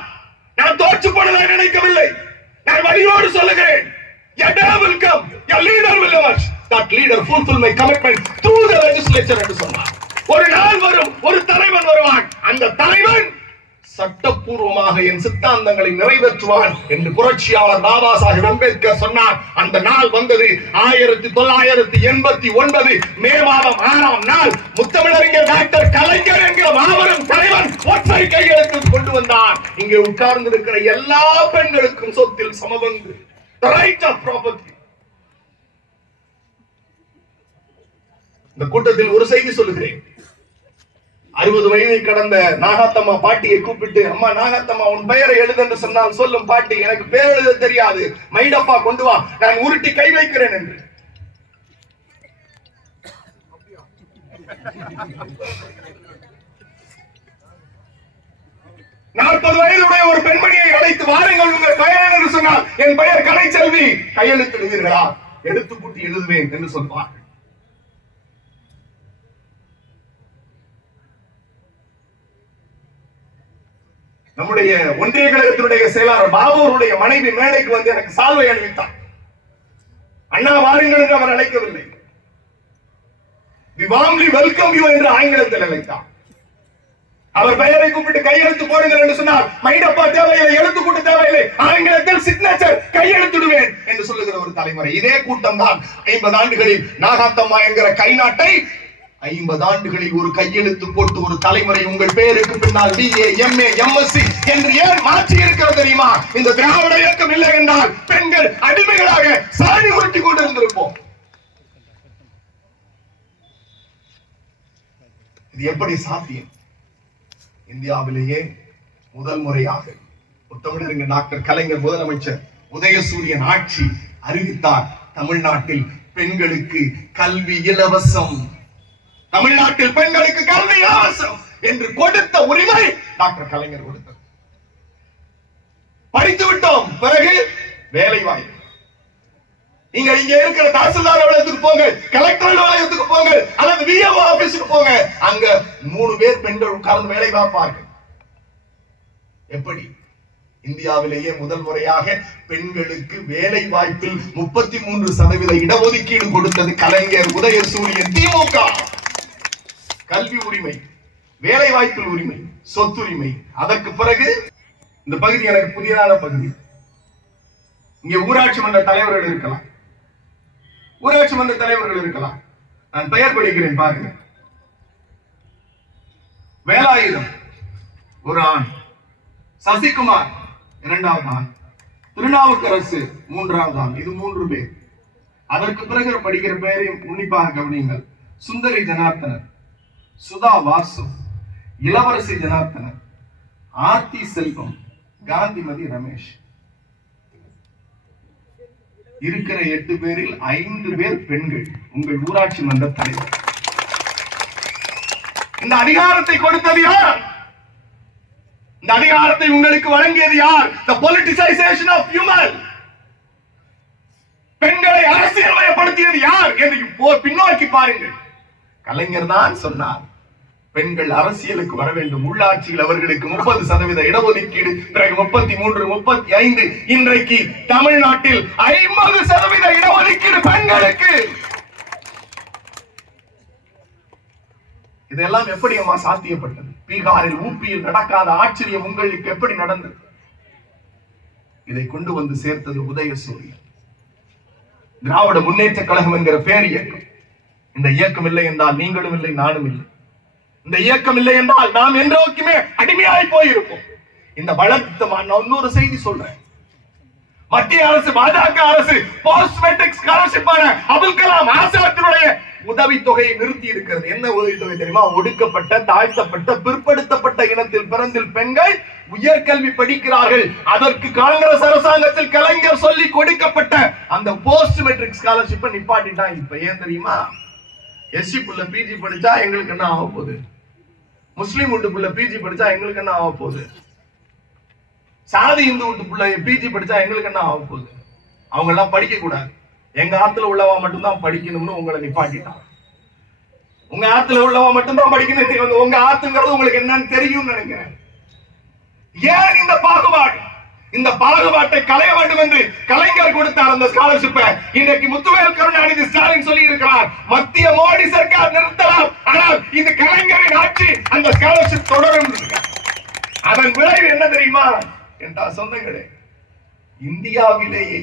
நான் தோற்று போனதை நினைக்கவில்லை, நான் வலியோடு சொல்லுகிறேன், a day will come, a leader will emerge, that leader fulfill my commitment through the legislature என்று சொன்னார். ஒரு நாள் வரும், ஒரு தலைவன் வருவான், அந்த தலைவன் சட்டப்பூர்வமாக என் சித்தாந்தங்களை நிறைவேற்றுவான் என்று புரட்சியாளர் பாபா சாஹேப் அம்பேத்கர் சொன்னார். அந்த நாள் வந்தது. 1989 மே மாதம் 6ஆம் நாள் முத்தமிழறிஞர் டாக்டர் கலைஞர் என்கிற மாபெரும் தலைவன் ஒற்றை கையெழுத்து கொண்டு வந்தார். இங்கே உட்கார்ந்து இருக்கிற எல்லா பெண்களுக்கும் சொத்தில் சமபங்கு, the right of property. இந்த கூட்டத்தில் ஒரு செய்தி சொல்லுகிறேன். 60 வயதை கடந்த நாகாத்தம்மா பாட்டியை கூப்பிட்டு, அம்மா நாகாத்தம்மா, உன் பெயரை எழுது என்று சொன்னால் சொல்லும் பாட்டி, எனக்கு பெயர் எழுத தெரியாது, மைடப்பா கொண்டு வா, நான் உருட்டி கை வைக்கிறேன் என்று. நாற்பது வயதுடைய ஒரு பெண்மணியை அழைத்து வாருங்கள் உங்கள் பெயர் என்று சொன்னால், என் பெயர் கலைச்செல்வி, கையெழுத்திடுவீர்களா? எடுத்து கூட்டி எழுதுவேன் என்று சொல்வார். நம்முடைய ஒன்றிய கழகத்தினுடைய செயலாளர் பாபுருடைய மனைவி மேடைக்கு வந்து எனக்கு சால்வை அணிவித்தார். அண்ணா வாருங்கள் என்று அவர் அழைக்கவில்லை, we warmly welcome you என்று ஆங்கிலத்தில் அழைத்தார். அவர் பெயரை கூப்பிட்டு கையெழுத்து போடுங்கள் என்று சொன்னார். மைடப்பா தேவையில்லை, எழுத்து கூட்ட தேவையில்லை, ஆங்கிலத்தில் சிக்னேச்சர் கையெழுத்திடுவேன் என்று சொல்லுகிற ஒரு தலைமுறை. இதே கூட்டம் தான் 50 ஆண்டுகளில் நாகாத்தம்மா என்கிற கைநாட்டை 50 ஆண்டுகளில் ஒரு கையெழுத்து போட்டு ஒரு தலைமுறை உங்கள் பேருக்கு பின்னால் BA, MA, MSc என்று ஏன் மாற்றி இருக்கிறது தெரியுமா? இந்த திராவிட இயக்கம் இல்லை என்றால் பெண்கள் அடிமைகளாக சாணி உருட்டி கொண்டு இருந்திருப்போம். இது எப்படி சாத்தியம்? இந்தியாவிலேயே முதல் முறையாக முத்தமிழறிஞர் டாக்டர் கலைஞர் முதலமைச்சர் உதயசூரியன் ஆட்சி அறிவித்தார், தமிழ்நாட்டில் பெண்களுக்கு கல்வி இலவசம், தமிழ்நாட்டில் பெண்களுக்கு கல்வி இலவசம் என்று கொடுத்த உரிமை டாக்டர் கலைஞர் கொடுத்தார். படித்து விட்டோம், பிறகு வேலை வாய்ப்பு. நீங்க இங்க இருக்கிற தாசில்தார் அலுவலகத்துக்கு போங்க, கலெக்டர் அலுவலகத்துக்கு போங்க, அல்லது VO ஆபீஸுக்கு போங்க, அங்க 3 பேர் பெண்கள் உட்கார்ந்து வேலை பார்ப்பார்கள். எப்படி? இந்தியாவிலேயே முதல் முறையாக பெண்களுக்கு வேலை வாய்ப்பில் 33% இடஒதுக்கீடு கொடுத்தது கலைஞர் உதயசூரியன் திமுக. கல்வி உரிமை, வேலை வாய்ப்பில் உரிமை, சொத்துரிமை. அதற்கு பிறகு இந்த பகுதி எனக்கு புதியதான பகுதி. இங்கே ஊராட்சி மன்ற தலைவர்கள் இருக்கலாம், ஊராட்சி மன்ற தலைவர்கள் இருக்கலாம். நான் பெயர் படிக்கிறேன் பாருங்க. வேலாயுதம் ஒரு ஆண், சசிகுமார் 2வது ஆண், திருநாவுக்கரசு 3வது ஆண். இது 3 பேர். அதற்கு பிறகு படிக்கிற பெயரையும் உன்னிப்பாக கவனியுங்கள். சுந்தரி ஜனார்த்தனர், சுதா வாசு, இளவரசி ஜனார்த்தனர், ஆர்த்தி செல்வம், காந்திமதி ரமேஷ். இருக்கிற 8 பேரில் 5 பேர் பெண்கள். உங்கள் ஊராட்சி மன்ற தலைவர். இந்த அதிகாரத்தை கொடுத்தது யார்? இந்த அதிகாரத்தை உங்களுக்கு வழங்கியது யார்? The politicization of women. பெண்களை அரசியல்மயப்படுத்தியது யார் என்று பின்னோக்கி பாருங்கள். கலைஞர் தான் சொன்னார், பெண்கள் அரசியலுக்கு வர வேண்டும், உள்ளாட்சியில் அவர்களுக்கு 30% இடஒதுக்கீடு, பிறகு 33, 35. இன்றைக்கு தமிழ்நாட்டில் 50% இடஒதுக்கீடு பெண்களுக்கு. இதெல்லாம் எப்படி அம்மா சாத்தியப்பட்டது? பீகாரில், ஊப்பியில் நடக்காத ஆச்சரியம் உங்களுக்கு எப்படி நடந்தது? இதை கொண்டு வந்து சேர்த்தது உதயசூரியன். திராவிட முன்னேற்ற கழகம் என்கிற பேர் இயக்கம். இந்த இயக்கம் இல்லை என்றால் நீங்களும் இல்லை, நானும் இல்லை. இந்த இயக்கம் இல்லை என்றால் நாம் என்றோக்குமே அடிமையாய் போயிருப்போம். இந்த வளர்த்து இன்னொரு செய்தி சொல்றேன். மத்திய அரசு, பாஜக அரசு போஸ்ட் மெட்ரிக் ஸ்காலர்ஷிப்பான அப்துல் கலாம் ஆசாத்தினுடைய உதவித்தொகையை நிறுத்தி இருக்கிறது. என்ன உதவித்தொகை தெரியுமா? ஒடுக்கப்பட்ட, தாழ்த்தப்பட்ட, பிற்படுத்தப்பட்ட இனத்தில் பிறந்தில் பெண்கள் உயர்கல்வி படிக்கிறார்கள். அதற்கு காங்கிரஸ் அரசாங்கத்தில் கலைஞர் சொல்லி கொடுக்கப்பட்ட அந்த போஸ்ட் மெட்ரிக் ஸ்காலர்ஷிப்பை நிப்பாட்டிட்டான். இப்ப ஏன் தெரியுமா? எஸ்சி புள்ள பிஜி படிச்சா எங்களுக்கு என்ன ஆக போகுது? முஸ்லிம் வீட்டுக்குள்ள பிஜி படிச்சா எங்களுக்கு என்ன ஆக போகுது? சாதி இந்து வீட்டுக்குள்ள பிஜி படிச்சா எங்களுக்கு என்ன ஆக போகுது? அவங்க எல்லாம் படிக்க கூடாது, எங்க ஆத்துல உள்ளவா மட்டும்தான் படிக்கணும்னு உங்களை நிப்பாட்டிட்டான். உங்க ஆத்துல உள்ளவா மட்டும்தான் படிக்கணும். உங்க ஆத்துங்கிறது உங்களுக்கு என்னன்னு தெரியும் நினைக்கிறேன். ஏன் இந்த பாகுபாடு? இந்த பாகுபாட்டை களைய வேண்டும் என்று கலைஞர் கொடுத்தார் அந்த ஸ்காலர்ஷிப்பை. இன்றைக்கு முத்துவேல் கருணாநிதி ஸ்டாலின் சொல்லி இருக்கிறார், மத்திய மோடி சர்க்கார் நிறுத்தலாம், ஆனால் இந்த கலைஞரின் ஆட்சி அந்த ஸ்காலர்ஷிப் தொடரும். அதன் விளைவு என்ன தெரியுமா என்றா சொந்தங்களே? இந்தியாவிலேயே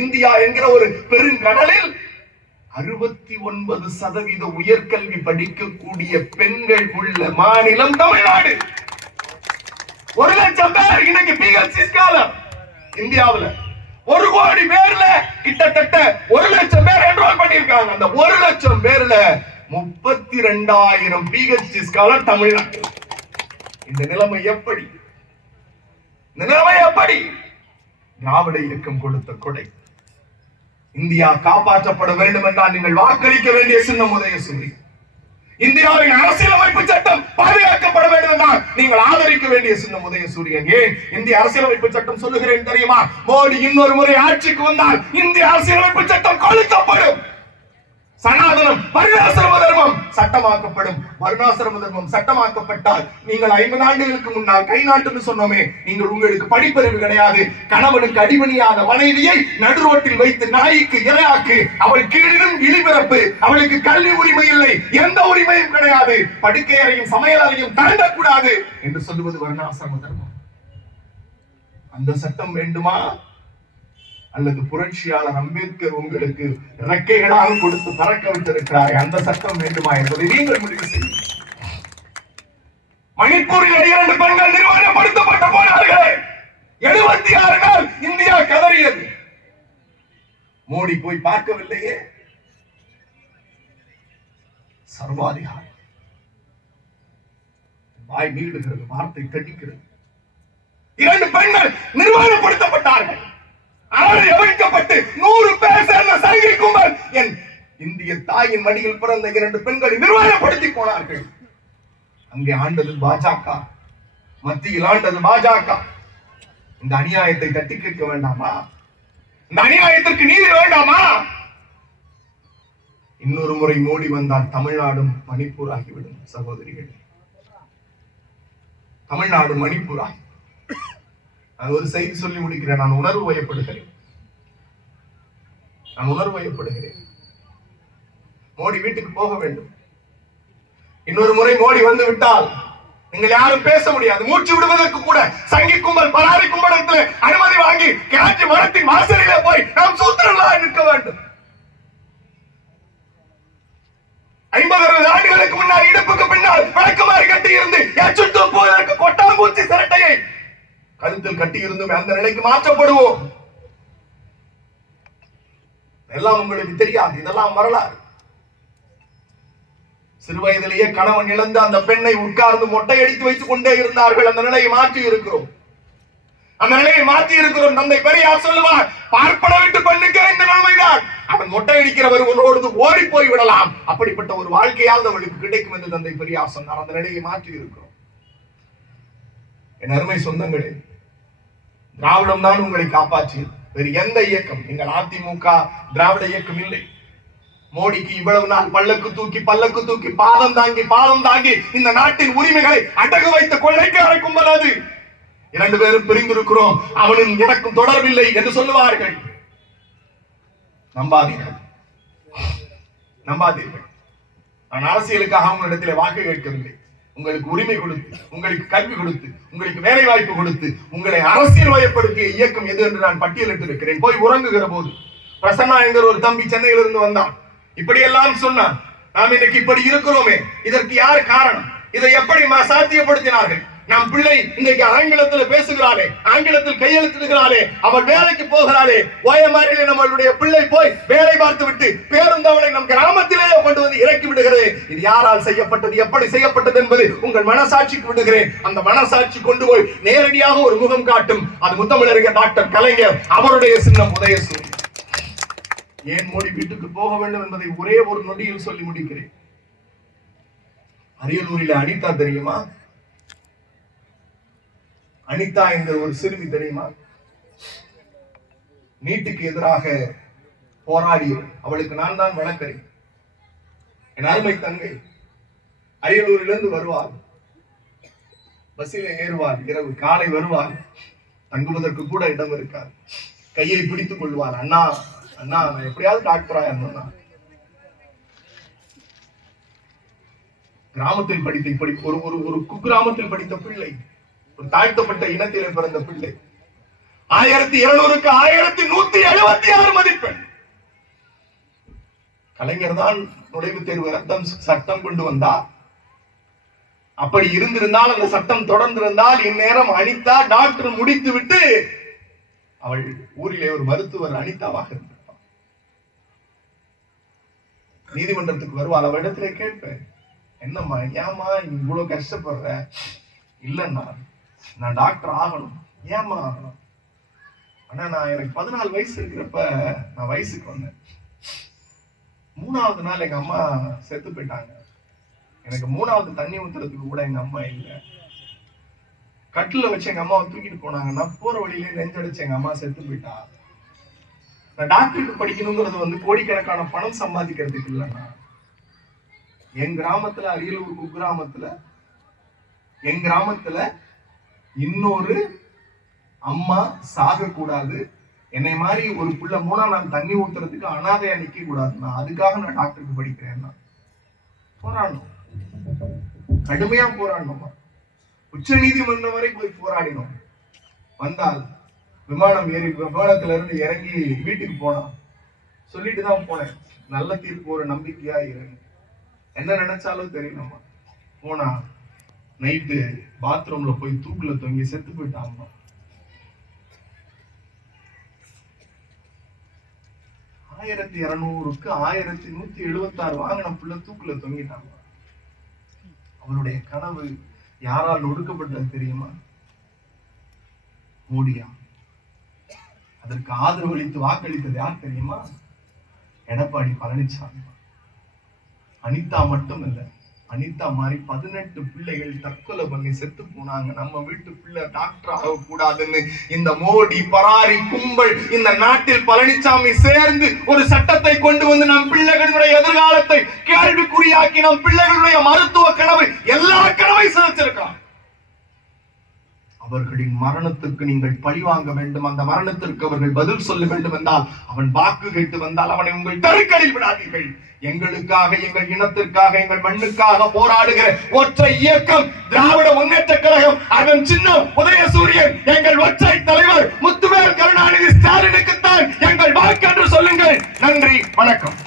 இந்தியா என்கிற ஒரு பெருங்கடலில் 69% உயர்கல்வி படிக்கக்கூடிய பெண்கள் உள்ள மாநிலம் தமிழ்நாடு. 1 லட்சம் பேர் இன்னைக்கு பிஹெச்டி ஸ்காலர் இந்தியாவுல. 1 கோடி பேர்ல கிட்டத்தட்ட 1 லட்சம் பேர் என்ரோல் பண்ணிருக்காங்க. அந்த 1 லட்சம் பேர்ல 32,000 PhD ஸ்காலர் தமிழ்நாட்டில். இந்த நிலைமை எப்படி? இந்த நிலைமை எப்படி? திராவிட இயக்கம் கொடுத்த கொடை. இந்தியா காப்பாற்றப்பட வேண்டும் என்றால் நீங்கள் வாக்களிக்க வேண்டிய சின்னம் உதயசூரியன். இந்தியாவின் அரசியலமைப்பு சட்டம் பாதுகாக்கப்பட வேண்டும் என்றால் நீங்கள் ஆதரிக்க வேண்டிய சின்னம் உதயசூரியன். ஏன் இந்திய அரசியலமைப்பு சட்டம் சொல்லுகிறேன் தெரியுமா? மோடி இன்னொரு முறை ஆட்சிக்கு வந்தால் இந்திய அரசியலமைப்பு சட்டம் கொளுத்தப்படும். சனாதனம் வர்ணாசிரம தர்மம் சட்டமாக்கப்படும். வர்ணாசிரம தர்மம் சட்டமாக்கப்பட்டால் நீங்கள் 50 ஆண்டுகளுக்கு முன்னால் கை நாட்டுன்னு சொன்னோமே, நீங்கள் உங்களுக்கு படிப்பறிவு கிடையாது, கணவனுக்கு அடிபணியாத மனைவியை நடுரோட்டில் வைத்து நாய்க்கு இரையாக்கு, அவள் கீழிலும் இழிபிறப்பு, அவளுக்கு கல்வி உரிமை இல்லை, எந்த உரிமையும் கிடையாது, படுக்கை அறையும் சமையல் அறையும் தாண்டக்கூடாது என்று சொல்லுவது வர்ணாசிரம தர்மம். அந்த சட்டம் வேண்டுமா? அல்லது புரட்சியாளர் அம்பேத்கர் உங்களுக்கு இறக்கைகளாக கொடுத்து பறக்க விட்டிருக்கிறார், அந்த சட்டம் வேண்டுமா என்பதை நீங்கள் முடிவு செய்யுங்கள். மணிப்பூரில் 2 பெண்கள் நிர்வாணப்படுத்தப்பட்ட போனார்கள். 76 நாள் இந்தியா கதறியது. மோடி போய் பார்க்கவில்லையே. சர்வாதிகாரி வாய் நீடுகிறது, வார்த்தை கடிக்கிறது. 2 பெண்கள் நிர்வாணப்படுத்தப்பட்டார்கள். அவர்கள் எவைக்கப்பட்டு 100 பேர் சேர்ந்த சைகை கும்பல் என் இந்திய தாயின் மடியில் பிறந்த 2 பெண்களை நிர்வாணப்படுத்தி போனார்கள். அங்கே ஆண்டது பாஜக, மத்தியில் ஆண்டது பாஜக. இந்த அநியாயத்தை தட்டி கேட்க வேண்டாமா? இந்த அநியாயத்திற்கு நீதி வேண்டாமா? இன்னொரு முறை மோடி வந்தால் தமிழ்நாடும் மணிப்பூர் ஆகிவிடும் சகோதரிகள். தமிழ்நாடு மணிப்பூர் ஆகி. நான் ஒரு செய்தி சொல்லி முடிக்கிறேன். நான் உணர்வு வயப்படுகிறேன். மோடி வீட்டுக்கு போக வேண்டும். இன்னொரு முறை மோடி வந்து விட்டால் நீங்கள் யாரும் பேச முடியாது. மூச்சு விடுவதற்கு கூட சங்கி கும்பல் பராரி கும்பலத்தில் அனுமதி வாங்கி காட்சி மரத்தின் வாசலிலே போய் நாம் சூத்திரர்களாக நிற்க வேண்டும். 50-60 ஆண்டுகளுக்கு முன்னால் இடுப்புக்கு பின்னால் விளக்குமாறு கட்டி இருந்து எச்சுட்டு போவதற்கு கொட்டாம்பூச்சி சிரட்டையை கழுத்தில் கட்டி இருந்தும் அந்த நிலைக்கு மாற்றப்படுவோம். எல்லாம் உங்களுக்கு தெரியாது. இதெல்லாம் வரலாறு. சிறு வயதிலேயே கணவன் இழந்து அந்த பெண்ணை உட்கார்ந்து மொட்டையடித்து வைத்துக் கொண்டே இருந்தார்கள். அந்த நிலையை மாற்றி இருக்கிறோம். தந்தை பெரியார் சொல்லுவார், பார்ப்பன விட்டு பெண்ணுக்கு இந்த நிலைமைதான். அவன் மொட்டையடிக்கிறவர் உன்னோடு ஓடி போய் விடலாம். அப்படிப்பட்ட ஒரு வாழ்க்கையால் அவளுக்கு கிடைக்கும் என்று தந்தை பெரியார் சொன்னார். அந்த நிலையை மாற்றி இருக்கிறோம். என் அருமை சொந்தங்களே, திராவிடம் தான் உங்களை காப்பாற்றியது. வேறு எந்த இயக்கம், எங்கள் அதிமுக திராவிட இயக்கம் இல்லை. மோடிக்கு இவ்வளவு நாள் பல்லக்கு தூக்கி பாதம் தாங்கி இந்த நாட்டின் உரிமைகளை அடகு வைத்த கொள்ளைக்கார கும்பல் அது. 2 பேரும் பிரிந்திருக்கிறோம், அவனும் எனக்கும் தொடர்பில்லை என்று சொல்லுவார்கள். நம்பாதீர்கள். நான் அரசியலுக்காக உங்களிடத்தில் வாக்கு கேட்கவில்லை. உங்களுக்கு உரிமை கொடுத்து, உங்களுக்கு கல்வி கொடுத்து, உங்களுக்கு வேலை வாய்ப்பு கொடுத்து, உங்களை அரசியல் வயப்படுத்திய இயக்கம் எது என்று நான் பட்டியலிட்டு இருக்கிறேன். போய் உறங்குகிற போது பிரசன்னா என்கிற ஒரு தம்பி சென்னையிலிருந்து வந்தான். இப்படி எல்லாம் சொன்னான். நாம் இன்னைக்கு இப்படி இருக்கிறோமே, இதற்கு யார் காரணம்? இதை எப்படி சாத்தியப்படுத்தினார்கள்? நம் பிள்ளை இன்றைக்கு ஆங்கிலத்தில் பேசுகிறாளே, ஆங்கிலத்தில் கையெழுத்திடுகிறாளே, அவள் வேலைக்கு போகிறாளே, ஓயமாரிலே நம்மளுடைய பிள்ளை போய் வேலை பார்த்து விட்டு பேருந்தவளை நம் கிராமத்திலேயே கொண்டு வந்து இறக்கி விடுகிறது. இது யாரால் செய்யப்பட்டது, எப்படி செய்யப்பட்டது என்பது உங்கள் மனசாட்சிக்கு விடுகிறேன். அந்த மனசாட்சி கொண்டு போய் நேரடியாக ஒரு முகம் காட்டும். அது முத்தமிழறிஞர் டாக்டர் கலைஞர், அவருடைய சின்னம் உதயசூரியன். ஏன் மோடி வீட்டுக்கு போக வேண்டும் என்பதை ஒரே ஒரு நொடியில் சொல்லி முடிக்கிறேன். அரியலூரில் அனிதா தெரியுமா? அனிதா என்கிற ஒரு சிறுமி தெரியுமா? நீட்டுக்கு எதிராக போராடியவர். அவளுக்கு நான் தான் வழக்கறிஞர். என் அருமை தங்கை அரியலூரிலிருந்து வருவார், பஸ்ஸில் ஏறுவார், இரவு காலை வருவார், தங்குவதற்கு கூட இடம் இருக்காது. கையை பிடித்துக் கொள்வார். அண்ணா அண்ணா நான் எப்படியாவது டாக்டரா இருந்தேன்னா. கிராமத்தில் படித்த இப்படி ஒரு குக்கிராமத்தில் படித்த பிள்ளை, ஒரு தாழ்த்தப்பட்ட இனத்திலே பிறந்த பிள்ளை, 1200க்கு 1176 மதிப்பெண். கலைஞர் தான் நுழைவுத் தேர்வு ரத்தம் சட்டம் கொண்டு வந்தார். அப்படி இருந்திருந்தால், அந்த சட்டம் தொடர்ந்திருந்தால் இந்நேரம் அனிதா டாக்டர் முடித்து விட்டு அவள் ஊரிலே ஒரு மருத்துவர் அனிதாவாக இருந்தார். நீதிமன்றத்துக்கு வருவா, அவரிடத்துல கேட்பேன், என்னம்மா ஏமா இவ்வளவு கஷ்டப்படுற? இல்லன்னா நான் டாக்டர் ஆகணும். ஏமா ஆகணும்? ஆனா நான் எனக்கு 14 வயசு இருக்கிறப்ப நான் வயசுக்கு வந்தேன். 3வது நாள் எங்க அம்மா செத்து போயிட்டாங்க. எனக்கு 3வது தண்ணி ஊத்துறதுக்கு கூட எங்க அம்மா இல்லை. கட்டில வச்சு எங்க அம்மாவை தூக்கிட்டு போனாங்க. நான் போற வழியிலே நெஞ்சடிச்சு எங்க அம்மா செத்து போயிட்டா. நான் டாக்டருக்கு படிக்கணுங்கிறது கோடிக்கணக்கான பணம் சம்பாதிக்கிறதுக்கு இல்லைன்னா, என் கிராமத்துல, அரியலூர் குக்கிராமத்துல, என் கிராமத்துல இன்னொரு அம்மா சாக கூடாது, என்னை மாதிரி ஒரு புள்ள 3ஆம் நாள் தண்ணி ஊத்துறதுக்கு அனாதையா நிக்க கூடாதுன்னா, அதுக்காக நான் டாக்டருக்கு படிக்கிறேன்னா போராடணும், கடுமையா போராடணும். உச்ச நீதிமன்றம் வரை போய் போராடினோம். வந்தால் விமானம் ஏறி விமானத்துல இருந்து இறங்கி வீட்டுக்கு போனா சொல்லிட்டு தான் போனேன், நல்ல தீர்ப்பு ஒரு நம்பிக்கையா இருக்கு. என்ன நினைச்சாலும் தெரியணுமா. போனா நைட்டு பாத்ரூம்ல போய் தூக்குல தொங்கி செத்து போயிட்டாங்க. 1200க்கு 1176 வாங்கின புள்ள தூக்குல தொங்கிட்டாங்க. அவருடைய கனவு யாரால் ஒடுக்கப்பட்டது தெரியுமா? மோடியா. அதற்கு ஆதரவு அளித்து வாக்களித்தது யார் தெரியுமா? எடப்பாடி பழனிசாமி. அனிதா மட்டும் இல்ல, அனிதா மாதிரி 18 பிள்ளைகள் தற்கொலை பண்ணி செத்து போனாங்க. நம்ம வீட்டு பிள்ளை டாக்டர் ஆக கூடாதுன்னு இந்த மோடி பராரி கும்பல், இந்த நாட்டில் பழனிசாமி சேர்ந்து ஒரு சட்டத்தை கொண்டு வந்து நம் பிள்ளைகளுடைய எதிர்காலத்தை கேள்விக்குறியாக்கி நம் பிள்ளைகளுடைய மருத்துவ கனவு, எல்லா கனவை சிதைச்சிருக்கான். அவர்களின் மரணத்துக்கு நீங்கள் பழி வாங்க வேண்டும். அந்த மரணத்திற்கு அவர்கள் பதில் சொல்ல வேண்டும் என்றால், அவன் வாக்கு கேட்டு வந்தால் அவனை உங்கள் தெருக்களில் விடாதீர்கள். எங்களுக்காக, எங்கள் இனத்திற்காக, எங்கள் மண்ணுக்காக போராடுகிற ஒற்றை இயக்கம் திராவிட முன்னேற்ற கழகம். அதன் சின்னம் உதயசூரியன். எங்கள் ஒற்றை தலைவர் முத்துவேல் கருணாநிதி ஸ்டாலினுக்குத்தான் எங்கள் வாக்கு என்று சொல்லுங்கள். நன்றி, வணக்கம்.